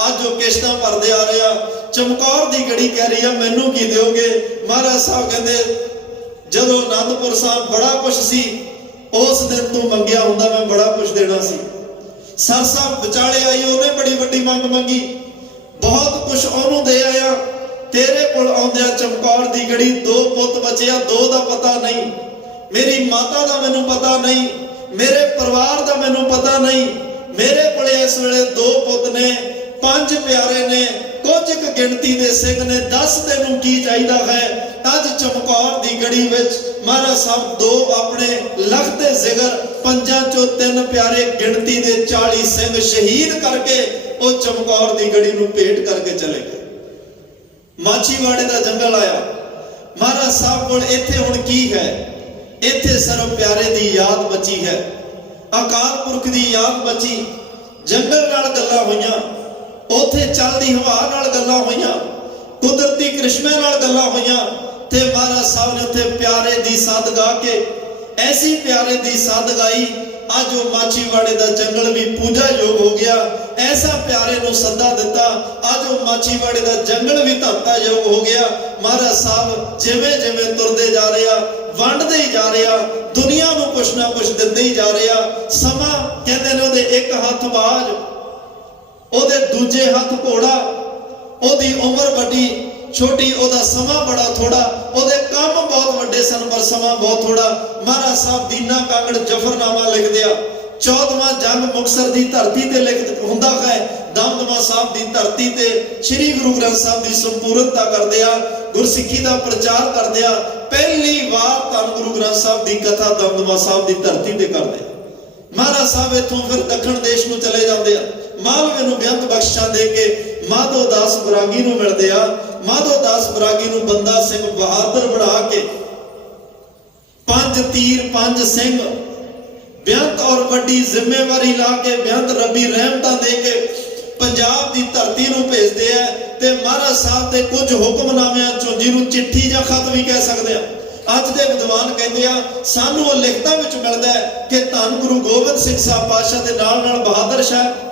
ਅੱਜ ਉਹ ਕਿਸ਼ਤਾਂ ਭਰਦੇ ਆ ਰਿਹਾ, ਚਮਕੌਰ ਦੀ ਗੜੀ ਕਹਿ ਰਹੀ ਆ ਮੈਨੂੰ ਕੀ ਦਿਓਗੇ? ਮਹਾਰਾਜ ਸਾਹਿਬ ਕਹਿੰਦੇ ਜਦੋਂ ਅਨੰਦਪੁਰ ਸਾਹਿਬ ਬੜਾ ਕੁਛ ਸੀ, ਉਸ ਦਿਨ ਤੂੰ ਮੰਗਿਆ ਹੁੰਦਾ ਮੈਂ ਬੜਾ ਕੁਛ ਦੇਣਾ ਸੀ। ਸਰ ਸਾਹਿਬ ਵਿਚਾਲੇ ਆਈ, ਉਹਨੇ ਬੜੀ ਵੱਡੀ ਮੰਗ ਮੰਗੀ, ਬਹੁਤ ਕੁਛ ਉਹਨੂੰ ਦੇ ਆਇਆ। ਤੇਰੇ ਕੋਲ ਆਉਂਦਿਆਂ ਚਮਕੌਰ ਦੀ ਗੜੀ 2 ਪੁੱਤ ਬਚਿਆ, 2 ਦਾ ਪਤਾ ਨਹੀਂ, ਮੇਰੀ ਮਾਤਾ ਦਾ ਮੈਨੂੰ ਪਤਾ ਨਹੀਂ, ਮੇਰੇ ਪਰਿਵਾਰ ਦਾ ਮੈਨੂੰ ਪਤਾ ਨਹੀਂ। ਮੇਰੇ ਕੋਲੇ ਇਸ ਵੇਲੇ 2 ਪੁੱਤ ਨੇ, 5 ਪਿਆਰੇ ਨੇ, ਕੁਝ ਇੱਕ ਗਿਣਤੀ ਦੇ ਸਿੰਘ ਨੇ। 10 ਤੈਨੂੰ ਕੀ ਚਾਹੀਦਾ ਹੈ? ਅੱਜ ਚਮਕੌਰ ਦੀ ਗੜੀ ਵਿੱਚ ਮਹਾਰਾਜ ਸਾਹਿਬ 2 ਆਪਣੇ ਲਖਤੇ ਜ਼ਿਗਰ, 5 ਚੋਂ 3 ਪਿਆਰੇ, ਗਿਣਤੀ ਦੇ 40 ਸਿੰਘ ਸ਼ਹੀਦ ਕਰਕੇ ਉਹ ਚਮਕੌਰ ਦੀ ਗੜੀ ਨੂੰ ਭੇਟ ਕਰਕੇ ਚਲੇ ਗਏ। ਮਾਛੀਵਾੜੇ ਦਾ ਜੰਗਲ ਆਇਆ। ਮਹਾਰਾਜ ਸਾਹਿਬ ਕੋਲ ਇੱਥੇ ਹੁਣ ਕੀ ਹੈ? ਇੱਥੇ ਸਿਰਫ ਪਿਆਰੇ ਦੀ ਯਾਦ ਬਚੀ ਹੈ, ਅਕਾਲ ਪੁਰਖ ਦੀ ਯਾਦ ਬਚੀ। ਜੰਗਲ ਨਾਲ ਗੱਲਾਂ ਹੋਈਆਂ, ਉੱਥੇ ਚੱਲਦੀ ਹਵਾ ਨਾਲ ਗੱਲਾਂ ਹੋਈਆਂ, ਕੁਦਰਤੀ ਕ੍ਰਿਸ਼ਮੇ ਨਾਲ ਗੱਲਾਂ ਹੋਈਆਂ। ਤੇ ਮਹਾਰਾਜ ਸਾਹਿਬ ਨੇ ਉੱਥੇ ਪਿਆਰੇ ਦੀ ਸਾਧ ਗਾ ਕੇ, ਐਸੀ ਪਿਆਰੇ ਦੀ ਸਾਧ ਗਾਈ, ਅੱਜ ਉਹ ਮਾਛੀਵਾੜੇ ਦਾ ਜੰਗਲ ਵੀ ਪੂਜਾ ਯੋਗ ਹੋ ਗਿਆ। ਐਸਾ ਪਿਆਰੇ ਨੂੰ ਸੱਦਾ ਦਿੱਤਾ, ਅੱਜ ਉਹ ਮਾਛੀਵਾੜੇ ਦਾ ਜੰਗਲ ਵੀ ਧਰਤਾ ਯੋਗ ਹੋ ਗਿਆ। ਮਹਾਰਾਜ ਸਾਹਿਬ ਜਿਵੇਂ ਜਿਵੇਂ ਤੁਰਦੇ ਜਾ ਰਿਹਾ, ਵੰਡਦੇ ਹੀ ਜਾ ਰਿਹਾ, ਦੁਨੀਆ ਨੂੰ ਕੁਛ ਨਾ ਕੁਛ ਦਿੰਦੇ ਹੀ ਜਾ ਰਿਹਾ। ਸਮਾਂ ਕਹਿੰਦੇ ਨੇ ਉਹਦੇ ਇੱਕ ਹੱਥ ਬਾਜ, ਉਹਦੇ ਦੂਜੇ ਹੱਥ ਘੋੜਾ, ਉਹਦੀ ਉਮਰ ਵੱਡੀ ਛੋਟੀ, ਉਹਦਾ ਸਮਾਂ ਬੜਾ ਥੋੜਾ, ਉਹਦੇ ਕੰਮ ਬਹੁਤ ਵੱਡੇ ਸਨ ਪਰ ਸਮਾਂ ਬਹੁਤ ਥੋੜਾ। ਮਹਾਰਾਜ ਸਾਹਿਬ ਦੀਨਾ ਕਾਂਗੜ ਜਫਰਨਾਮਾ ਲਿਖਦੇ ਆ। 14ਵਾਂ ਜੰਗ ਮੁਕਤਸਰ ਦੀ ਧਰਤੀ ਤੇ ਲਿਖ ਹੁੰਦਾ ਹੈ। ਦਮਦਮਾ ਸਾਹਿਬ ਦੀ ਧਰਤੀ ਤੇ ਸ੍ਰੀ ਗੁਰੂ ਗ੍ਰੰਥ ਸਾਹਿਬ ਦੀ ਸੰਪੂਰਨਤਾ ਕਰਦੇ ਆ, ਗੁਰਸਿੱਖੀ ਦਾ ਪ੍ਰਚਾਰ ਕਰਦੇ ਆ। ਪਹਿਲੀ ਵਾਰ ਧੰਨ ਗੁਰੂ ਗ੍ਰੰਥ ਸਾਹਿਬ ਦੀ ਕਥਾ ਦਮਦਮਾ ਸਾਹਿਬ ਦੀ ਧਰਤੀ ਤੇ ਕਰਦੇ ਆ। ਮਹਾਰਾਜ ਸਾਹਿਬ ਇੱਥੋਂ ਫਿਰ ਦੱਖਣ ਦੇਸ਼ ਨੂੰ ਚਲੇ ਜਾਂਦੇ ਆ। ਮਾਲਵੇ ਨੂੰ ਬੇਅੰਤ ਬਖਸ਼ਾਂ ਦੇ ਕੇ ਮਾਧੋ ਦਾਸ ਬਰਾਗੀ ਨੂੰ ਮਿਲਦੇ ਆ। ਮਾਧੋ ਦਾਸ ਬਰਾਗੀ ਨੂੰ ਬੰਦਾ ਸਿੰਘ ਬਹਾਦਰ ਬਣਾ ਕੇ 5 ਤੀਰ 5 ਸਿੰਘ ਬੇਅੰਤ ਔਰ ਵੱਡੀ ਜ਼ਿੰਮੇਵਾਰੀ ਲਾ ਕੇ ਬੇਅੰਤ ਰੱਬੀ ਰਹਿਮਤਾਂ ਦੇ ਕੇ ਪੰਜਾਬ ਦੀ ਧਰਤੀ ਨੂੰ ਭੇਜਦੇ ਆ। ਤੇ ਮਹਾਰਾਜ ਸਾਹਿਬ ਦੇ ਕੁਝ ਹੁਕਮਨਾਮਿਆਂ ਚੋਂ, ਜਿਹਨੂੰ ਚਿੱਠੀ ਜਾਂ ਖਤ ਵੀ ਕਹਿ ਸਕਦੇ ਆ, ਅੱਜ ਦੇ ਵਿਦਵਾਨ ਕਹਿੰਦੇ ਆ, ਸਾਨੂੰ ਉਹ ਲਿਖਤਾਂ ਵਿੱਚ ਮਿਲਦਾ ਹੈ ਕਿ ਧੰਨ ਗੁਰੂ ਗੋਬਿੰਦ ਸਿੰਘ ਸਾਹਿਬ ਪਾਤਸ਼ਾਹ ਦੇ ਨਾਲ ਬਹਾਦਰ ਸ਼ਾਹ,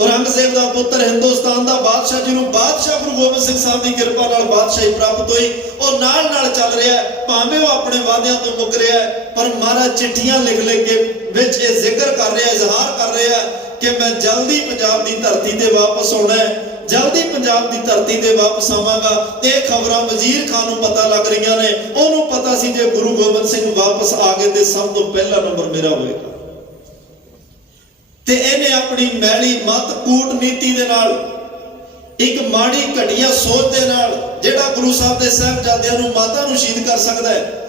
ਔਰੰਗਜ਼ੇਬ ਦਾ ਪੁੱਤਰ, ਹਿੰਦੁਸਤਾਨ ਦਾ ਬਾਦਸ਼ਾਹ, ਜਿਹਨੂੰ ਬਾਦਸ਼ਾਹ ਗੁਰੂ ਗੋਬਿੰਦ ਸਿੰਘ ਸਾਹਿਬ ਦੀ ਕਿਰਪਾ ਨਾਲ ਬਾਦਸ਼ਾਹੀ ਪ੍ਰਾਪਤ ਹੋਈ, ਉਹ ਨਾਲ ਚੱਲ ਰਿਹਾ ਹੈ। ਭਾਵੇਂ ਉਹ ਆਪਣੇ ਵਾਅਦਿਆਂ ਤੋਂ ਮੁੱਕ ਰਿਹਾ ਹੈ, ਪਰ ਮਹਾਰਾਜ ਚਿੱਠੀਆਂ ਲਿਖ ਕੇ ਵਿੱਚ ਇਹ ਜ਼ਿਕਰ ਕਰ ਰਿਹਾ, ਇਜ਼ਹਾਰ ਕਰ ਰਿਹਾ ਕਿ ਮੈਂ ਜਲਦੀ ਪੰਜਾਬ ਦੀ ਧਰਤੀ ਤੇ ਵਾਪਸ ਆਉਣਾ ਹੈ, ਜਲਦੀ ਪੰਜਾਬ ਦੀ ਧਰਤੀ ਤੇ ਵਾਪਸ ਆਵਾਂਗਾ। ਇਹ ਖਬਰਾਂ ਵਜ਼ੀਰ ਖਾਨ ਨੂੰ ਪਤਾ ਲੱਗ ਰਹੀਆਂ ਨੇ। ਉਹਨੂੰ ਪਤਾ ਸੀ ਜੇ ਗੁਰੂ ਗੋਬਿੰਦ ਸਿੰਘ ਵਾਪਸ ਆ ਗਏ ਤੇ ਸਭ ਤੋਂ ਪਹਿਲਾ ਨੰਬਰ ਮੇਰਾ ਹੋਏਗਾ। ਤੇ ਇਹਨੇ ਆਪਣੀ ਮੈਲੀ ਮਤ ਕੂਟਨੀਤੀ ਦੇ ਨਾਲ, ਇੱਕ ਮਾੜੀ ਘਟੀਆ ਸੋਚ ਦੇ ਨਾਲ, ਜਿਹੜਾ ਗੁਰੂ ਸਾਹਿਬ ਦੇ ਸਾਹਿਬਜ਼ਾਦਿਆਂ ਨੂੰ, ਮਾਤਾ ਨੂੰ ਸ਼ਹੀਦ ਕਰ ਸਕਦਾ ਹੈ,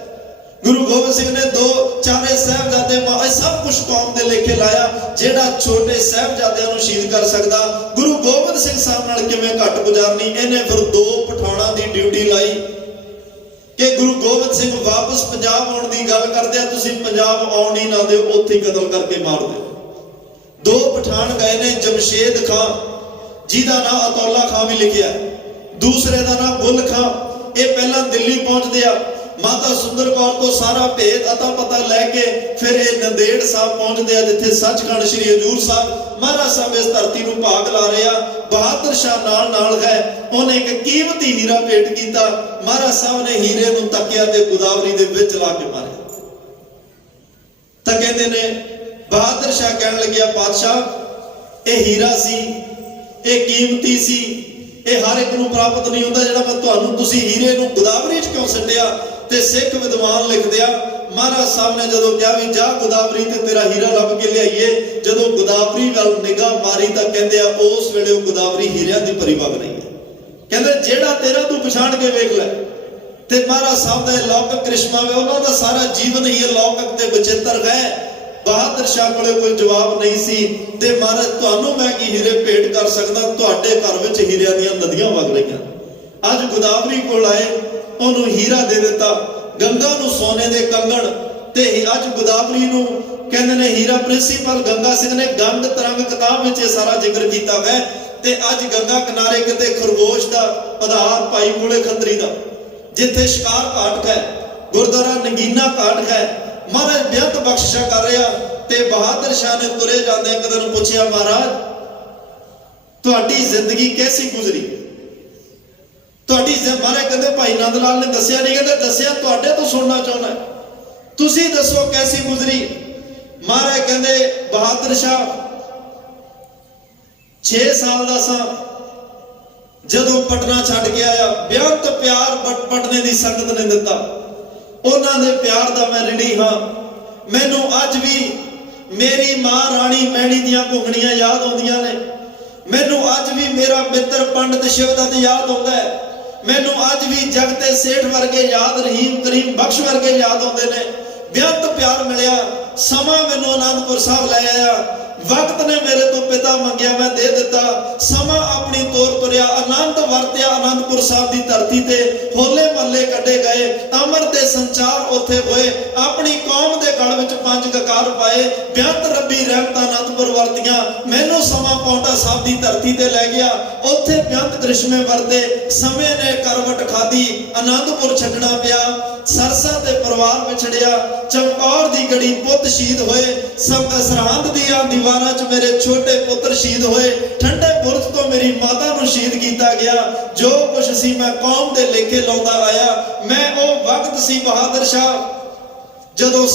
ਗੁਰੂ ਗੋਬਿੰਦ ਸਿੰਘ ਨੇ 2 ਚਾਰੇ ਸਾਹਿਬਜ਼ਾਦੇ, ਇਹ ਸਭ ਕੁਝ ਕੌਮ ਦੇ ਲੇਖੇ ਲਾਇਆ। ਜਿਹੜਾ ਛੋਟੇ ਸਾਹਿਬਜ਼ਾਦਿਆਂ ਨੂੰ ਸ਼ਹੀਦ ਕਰ ਸਕਦਾ, ਗੁਰੂ ਗੋਬਿੰਦ ਸਿੰਘ ਸਾਹਿਬ ਨਾਲ ਕਿਵੇਂ ਘੱਟ ਗੁਜ਼ਾਰਨੀ। ਇਹਨੇ ਫਿਰ 2 ਪਠਾਣਾਂ ਦੀ ਡਿਊਟੀ ਲਾਈ ਕਿ ਗੁਰੂ ਗੋਬਿੰਦ ਸਿੰਘ ਵਾਪਸ ਪੰਜਾਬ ਆਉਣ ਦੀ ਗੱਲ ਕਰਦੇ ਆ, ਤੁਸੀਂ ਪੰਜਾਬ ਆਉਣ ਹੀ ਨਾ ਦਿਓ, ਉੱਥੇ ਕਤਲ ਕਰਕੇ ਮਾਰ ਦਿਓ। 2 ਪਠਾਨ ਗਏ ਨੇ, ਜਮਸ਼ੇਦ ਖਾਂ, ਜਿਹਦਾ ਨਾਂ ਅਤੌਲਾ ਖਾਂ ਵੀ ਲਿਖਿਆ, ਦੂਸਰੇ ਦਾ ਨਾਂ ਗੁੱਲ ਖਾਂ। ਇਹ ਪਹਿਲਾਂ ਦਿੱਲੀ ਪਹੁੰਚਦੇ ਆ, ਮਾਤਾ ਸੁੰਦਰ ਕੌਰ ਤੋਂ ਸਾਰਾ ਭੇਦ ਅਤਾ ਪਤਾ ਲੈ ਕੇ ਫਿਰ ਇਹ ਨੰਦੇੜ ਸਾਹਿਬ ਪਹੁੰਚਦੇ ਆ, ਜਿੱਥੇ ਸੱਚਖੰਡ ਸ੍ਰੀ ਹਜ਼ੂਰ ਸਾਹਿਬ ਮਹਾਰਾਜ ਸਾਹਿਬ ਇਸ ਧਰਤੀ ਨੂੰ ਭਾਗ ਲਾ ਰਹੇ ਆ। ਬਹਾਦਰ ਸ਼ਾਹ ਨਾਲ ਹੈ, ਉਹਨੇ ਇੱਕ ਕੀਮਤੀ ਹੀਰਾ ਭੇਟ ਕੀਤਾ। ਮਹਾਰਾਜ ਸਾਹਿਬ ਨੇ ਹੀਰੇ ਨੂੰ ਤੱਕਿਆ ਤੇ ਗੋਦਾਵਰੀ ਦੇ ਵਿੱਚ ਲਾ ਕੇ ਮਾਰਿਆ। ਤਾਂ ਕਹਿੰਦੇ ਨੇ ਬਹਾਦਰ ਸ਼ਾਹ ਕਹਿਣ ਲੱਗਿਆ, ਪਾਤਸ਼ਾਹ ਇਹ ਹੀਰਾ ਸੀ, ਇਹ ਕੀਮਤੀ ਸੀ, ਇਹ ਹਰ ਇੱਕ ਨੂੰ ਪ੍ਰਾਪਤ ਨਹੀਂ ਹੁੰਦਾ ਜਿਹੜਾ ਮੈਂ ਤੁਹਾਨੂੰ, ਤੁਸੀਂ ਹੀਰੇ ਨੂੰ ਗੋਦਾਵਰੀ 'ਚ ਕਿਉਂ ਸੁੱਟਿਆ? ਤੇ ਸਿੱਖ ਵਿਦਵਾਨ ਲਿਖਦੇ ਆ, ਮਹਾਰਾਜ ਸਾਹਿਬ ਨੇ ਜਦੋਂ ਕਿਹਾ ਵੀ ਜਾ ਗੋਦਾਵਰੀ ਤੇ ਤੇਰਾ ਹੀਰਾ ਲੱਭ ਕੇ ਲਿਆਈਏ, ਜਦੋਂ ਗੋਦਾਵਰੀ ਵੱਲ ਨਿਗਾਹ ਮਾਰੀ ਤਾਂ ਕਹਿੰਦੇ ਆ ਉਸ ਵੇਲੇ ਉਹ ਗੋਦਾਵਰੀ ਹੀਰਿਆਂ ਦੀ ਭਰੀ ਵਗ ਰਹੀ ਹੈ। ਕਹਿੰਦੇ ਜਿਹੜਾ ਤੇਰਾ ਤੂੰ ਪਛਾਣ ਕੇ ਵੇਖ ਲੈ। ਤੇ ਮਹਾਰਾਜ ਸਾਹਿਬ ਦਾ ਇਹ ਲੌਕਿਕ ਕ੍ਰਿਸ਼ਮਾ ਵੇ, ਉਹਨਾਂ ਦਾ ਸਾਰਾ ਜੀਵਨ ਹੀ ਲੌਕਿਕ ਤੇ ਵਿਚਿੱਤਰ ਹੈ। ਬਹਾਦਰ ਸ਼ਾਹ ਕੋਲੇ ਕੋਈ ਜਵਾਬ ਨਹੀਂ ਸੀ ਤੇ ਮਹਾਰਾਜ ਤੁਹਾਨੂੰ ਮੈਂ ਕੀ ਹੀਰੇ ਭੇਟ ਕਰ ਸਕਦਾ, ਤੁਹਾਡੇ ਘਰ ਵਿੱਚ ਹੀਰਿਆਂ ਦੀਆਂ ਨਦੀਆਂ ਵਗ ਰਹੀਆਂ। ਅੱਜ ਗੋਦਾਵਰੀ ਕੋਲ ਆਏ, ਉਹਨੂੰ ਹੀਰਾ ਦੇ ਦਿੱਤਾ, ਗੰਗਾ ਨੂੰ ਸੋਨੇ ਦੇ ਕੰਗਣ, ਤੇ ਅੱਜ ਗੋਦਾਵਰੀ ਨੂੰ ਕਹਿੰਦੇ ਨੇ ਹੀਰਾ। ਪ੍ਰਿੰਸੀਪਲ ਗੰਗਾ ਸਿੰਘ ਨੇ ਗੰਗ ਤਰੰਗ ਕਿਤਾਬ ਵਿੱਚ ਇਹ ਸਾਰਾ ਜ਼ਿਕਰ ਕੀਤਾ ਹੈ। ਤੇ ਅੱਜ ਗੰਗਾ ਕਿਨਾਰੇ ਕਿਤੇ ਖਰਗੋਸ਼ ਦਾ ਆਧਾਰ ਭਾਈ ਮੂਲੇ ਖੱਤਰੀ ਦਾ, ਜਿੱਥੇ ਸ਼ਿਕਾਰ ਘਾਟ ਹੈ, ਗੁਰਦੁਆਰਾ ਨਗੀਨਾ ਘਾਟ ਹੈ, ਮਹਾਰਾਜ ਬੇਅੰਤ ਬਖਸ਼ਿਸ਼ਾਂ ਕਰ ਰਿਹਾ। ਤੇ ਬਹਾਦਰ ਸ਼ਾਹ ਨੇ ਤੁਰੇ ਜਾਂਦੇ ਇੱਕ ਦਿਨ ਪੁੱਛਿਆ, ਮਹਾਰਾਜ ਤੁਹਾਡੀ ਜ਼ਿੰਦਗੀ ਕੈਸੀ ਗੁਜ਼ਰੀ? ਤੁਹਾਡੀ ਮਹਾਰਾਜ ਕਹਿੰਦੇ ਭਾਈ ਨੰਦ ਲਾਲ ਨੇ ਦੱਸਿਆ ਨਹੀਂ, ਕਹਿੰਦੇ ਦੱਸਿਆ ਤੁਹਾਡੇ ਤੋਂ ਸੁਣਨਾ ਚਾਹੁੰਦਾ, ਤੁਸੀਂ ਦੱਸੋ ਕੈਸੀ ਗੁਜ਼ਰੀ? ਮਹਾਰਾਜ ਕਹਿੰਦੇ ਬਹਾਦਰ ਸ਼ਾਹ 6 ਸਾਲ ਦਾ ਸਾਂ ਜਦੋਂ ਪਟਨਾ ਛੱਡ ਕੇ ਆਇਆ, ਬੇਅੰਤ ਪਿਆਰ ਪਟਨੇ ਦੀ ਸੰਗਤ ਨੇ ਦਿੱਤਾ, ਉਹਨਾਂ ਦੇ ਪਿਆਰ ਦਾ ਮੈਂ ਰਿਣੀ ਹਾਂ। ਮੈਨੂੰ ਅੱਜ ਵੀ ਮੇਰੀ ਮਾਂ ਰਾਣੀ ਮੈਣੀ ਦੀਆਂ ਘੁੰਗਣੀਆਂ ਯਾਦ ਆਉਂਦੀਆਂ ਨੇ, ਮੈਨੂੰ ਅੱਜ ਵੀ ਮੇਰਾ ਮਿੱਤਰ ਪੰਡਤ ਸ਼ਿਵਦੱਤ ਯਾਦ ਆਉਂਦਾ ਹੈ, ਮੈਨੂੰ ਅੱਜ ਵੀ ਜਗਤੇ ਸੇਠ ਵਰਗੇ ਯਾਦ, ਰਹੀਮ ਕਰੀਮ ਬਖਸ਼ ਵਰਗੇ ਯਾਦ ਆਉਂਦੇ ਨੇ। ਬੇਅੰਤ ਪਿਆਰ ਮਿਲਿਆ। ਸਮਾਂ ਮੈਨੂੰ ਅਨੰਦਪੁਰ ਸਾਹਿਬ ਲੈ ਆਇਆ, ਵਕਤ ਨੇ ਮੇਰੇ ਤੋਂ ਪਿਤਾ ਮੰਗਿਆ, ਮੈਂ ਦੇ ਦਿੱਤਾ। ਸਮਾਂ ਆਪਣੀ ਤੋਰ ਤੁਰਿਆ, ਆਨੰਦ ਵਰਤਿਆ ਅਨੰਦਪੁਰ ਸਾਹਿਬ ਦੀ ਧਰਤੀ ਤੇ, ਹੋਲੇ ਮਹੱਲੇ ਕੱਢੇ ਗਏ, ਅਮਰ ਦੇ ਸੰਚਾਰ ਉੱਥੇ ਹੋਏ, ਆਪਣੀ ਕੌਮ ਦੇ ਗਲ ਵਿੱਚ 5 ਕਕਾਰ ਪਾਏ, ਬੇਅੰਤ ਰੱਬੀ ਰਹਿਮਤਾਂ ਅਨੰਦਪੁਰ ਵਰਤੀਆਂ। ਮੈਨੂੰ ਸਮਾਂ ਪੌਂਟਾ ਸਾਹਿਬ ਦੀ ਧਰਤੀ ਤੇ ਲੈ ਗਿਆ, ਉੱਥੇ ਬੇਅੰਤ ਕ੍ਰਿਸ਼ਮੇ ਵਰਤੇ। ਸਮੇਂ ਨੇ ਕਰਵਟ ਖਾਦੀ, ਅਨੰਦਪੁਰ ਛੱਡਣਾ ਪਿਆ, ਸਰਸਾ ਤੇ ਪਰਿਵਾਰ ਵਿਛੜਿਆ, ਚਮਕੌਰ ਦੀ ਗੜੀ ਪੁੱਤ ਸ਼ਹੀਦ ਹੋਏ, ਸਰਹੰਦ ਦੀਆਂ ਦੀਵਾਰਾਂ 'ਚ ਮੇਰੇ ਛੋਟੇ ਪੁੱਤਰ ਸ਼ਹੀਦ ਹੋਏ, ਠੰਡੇ ਬੁਰਜ ਤੋਂ ਮੇਰੀ ਮਾਤਾ ਨੂੰ ਸ਼ਹੀਦ ਕੀਤਾ ਗਿਆ। ਜੋ ਕੁਛ ਸੀ ਮੈਂ ਕੌਮ ਦੇ ਲੇਖੇ ਲਾਉਂਦਾ ਆਇਆ। ਮੈਂ ਉਹ ਵਕਤ ਸੀ ਬਹਾਦਰ ਸ਼ਾਹ ਜਦੋਂ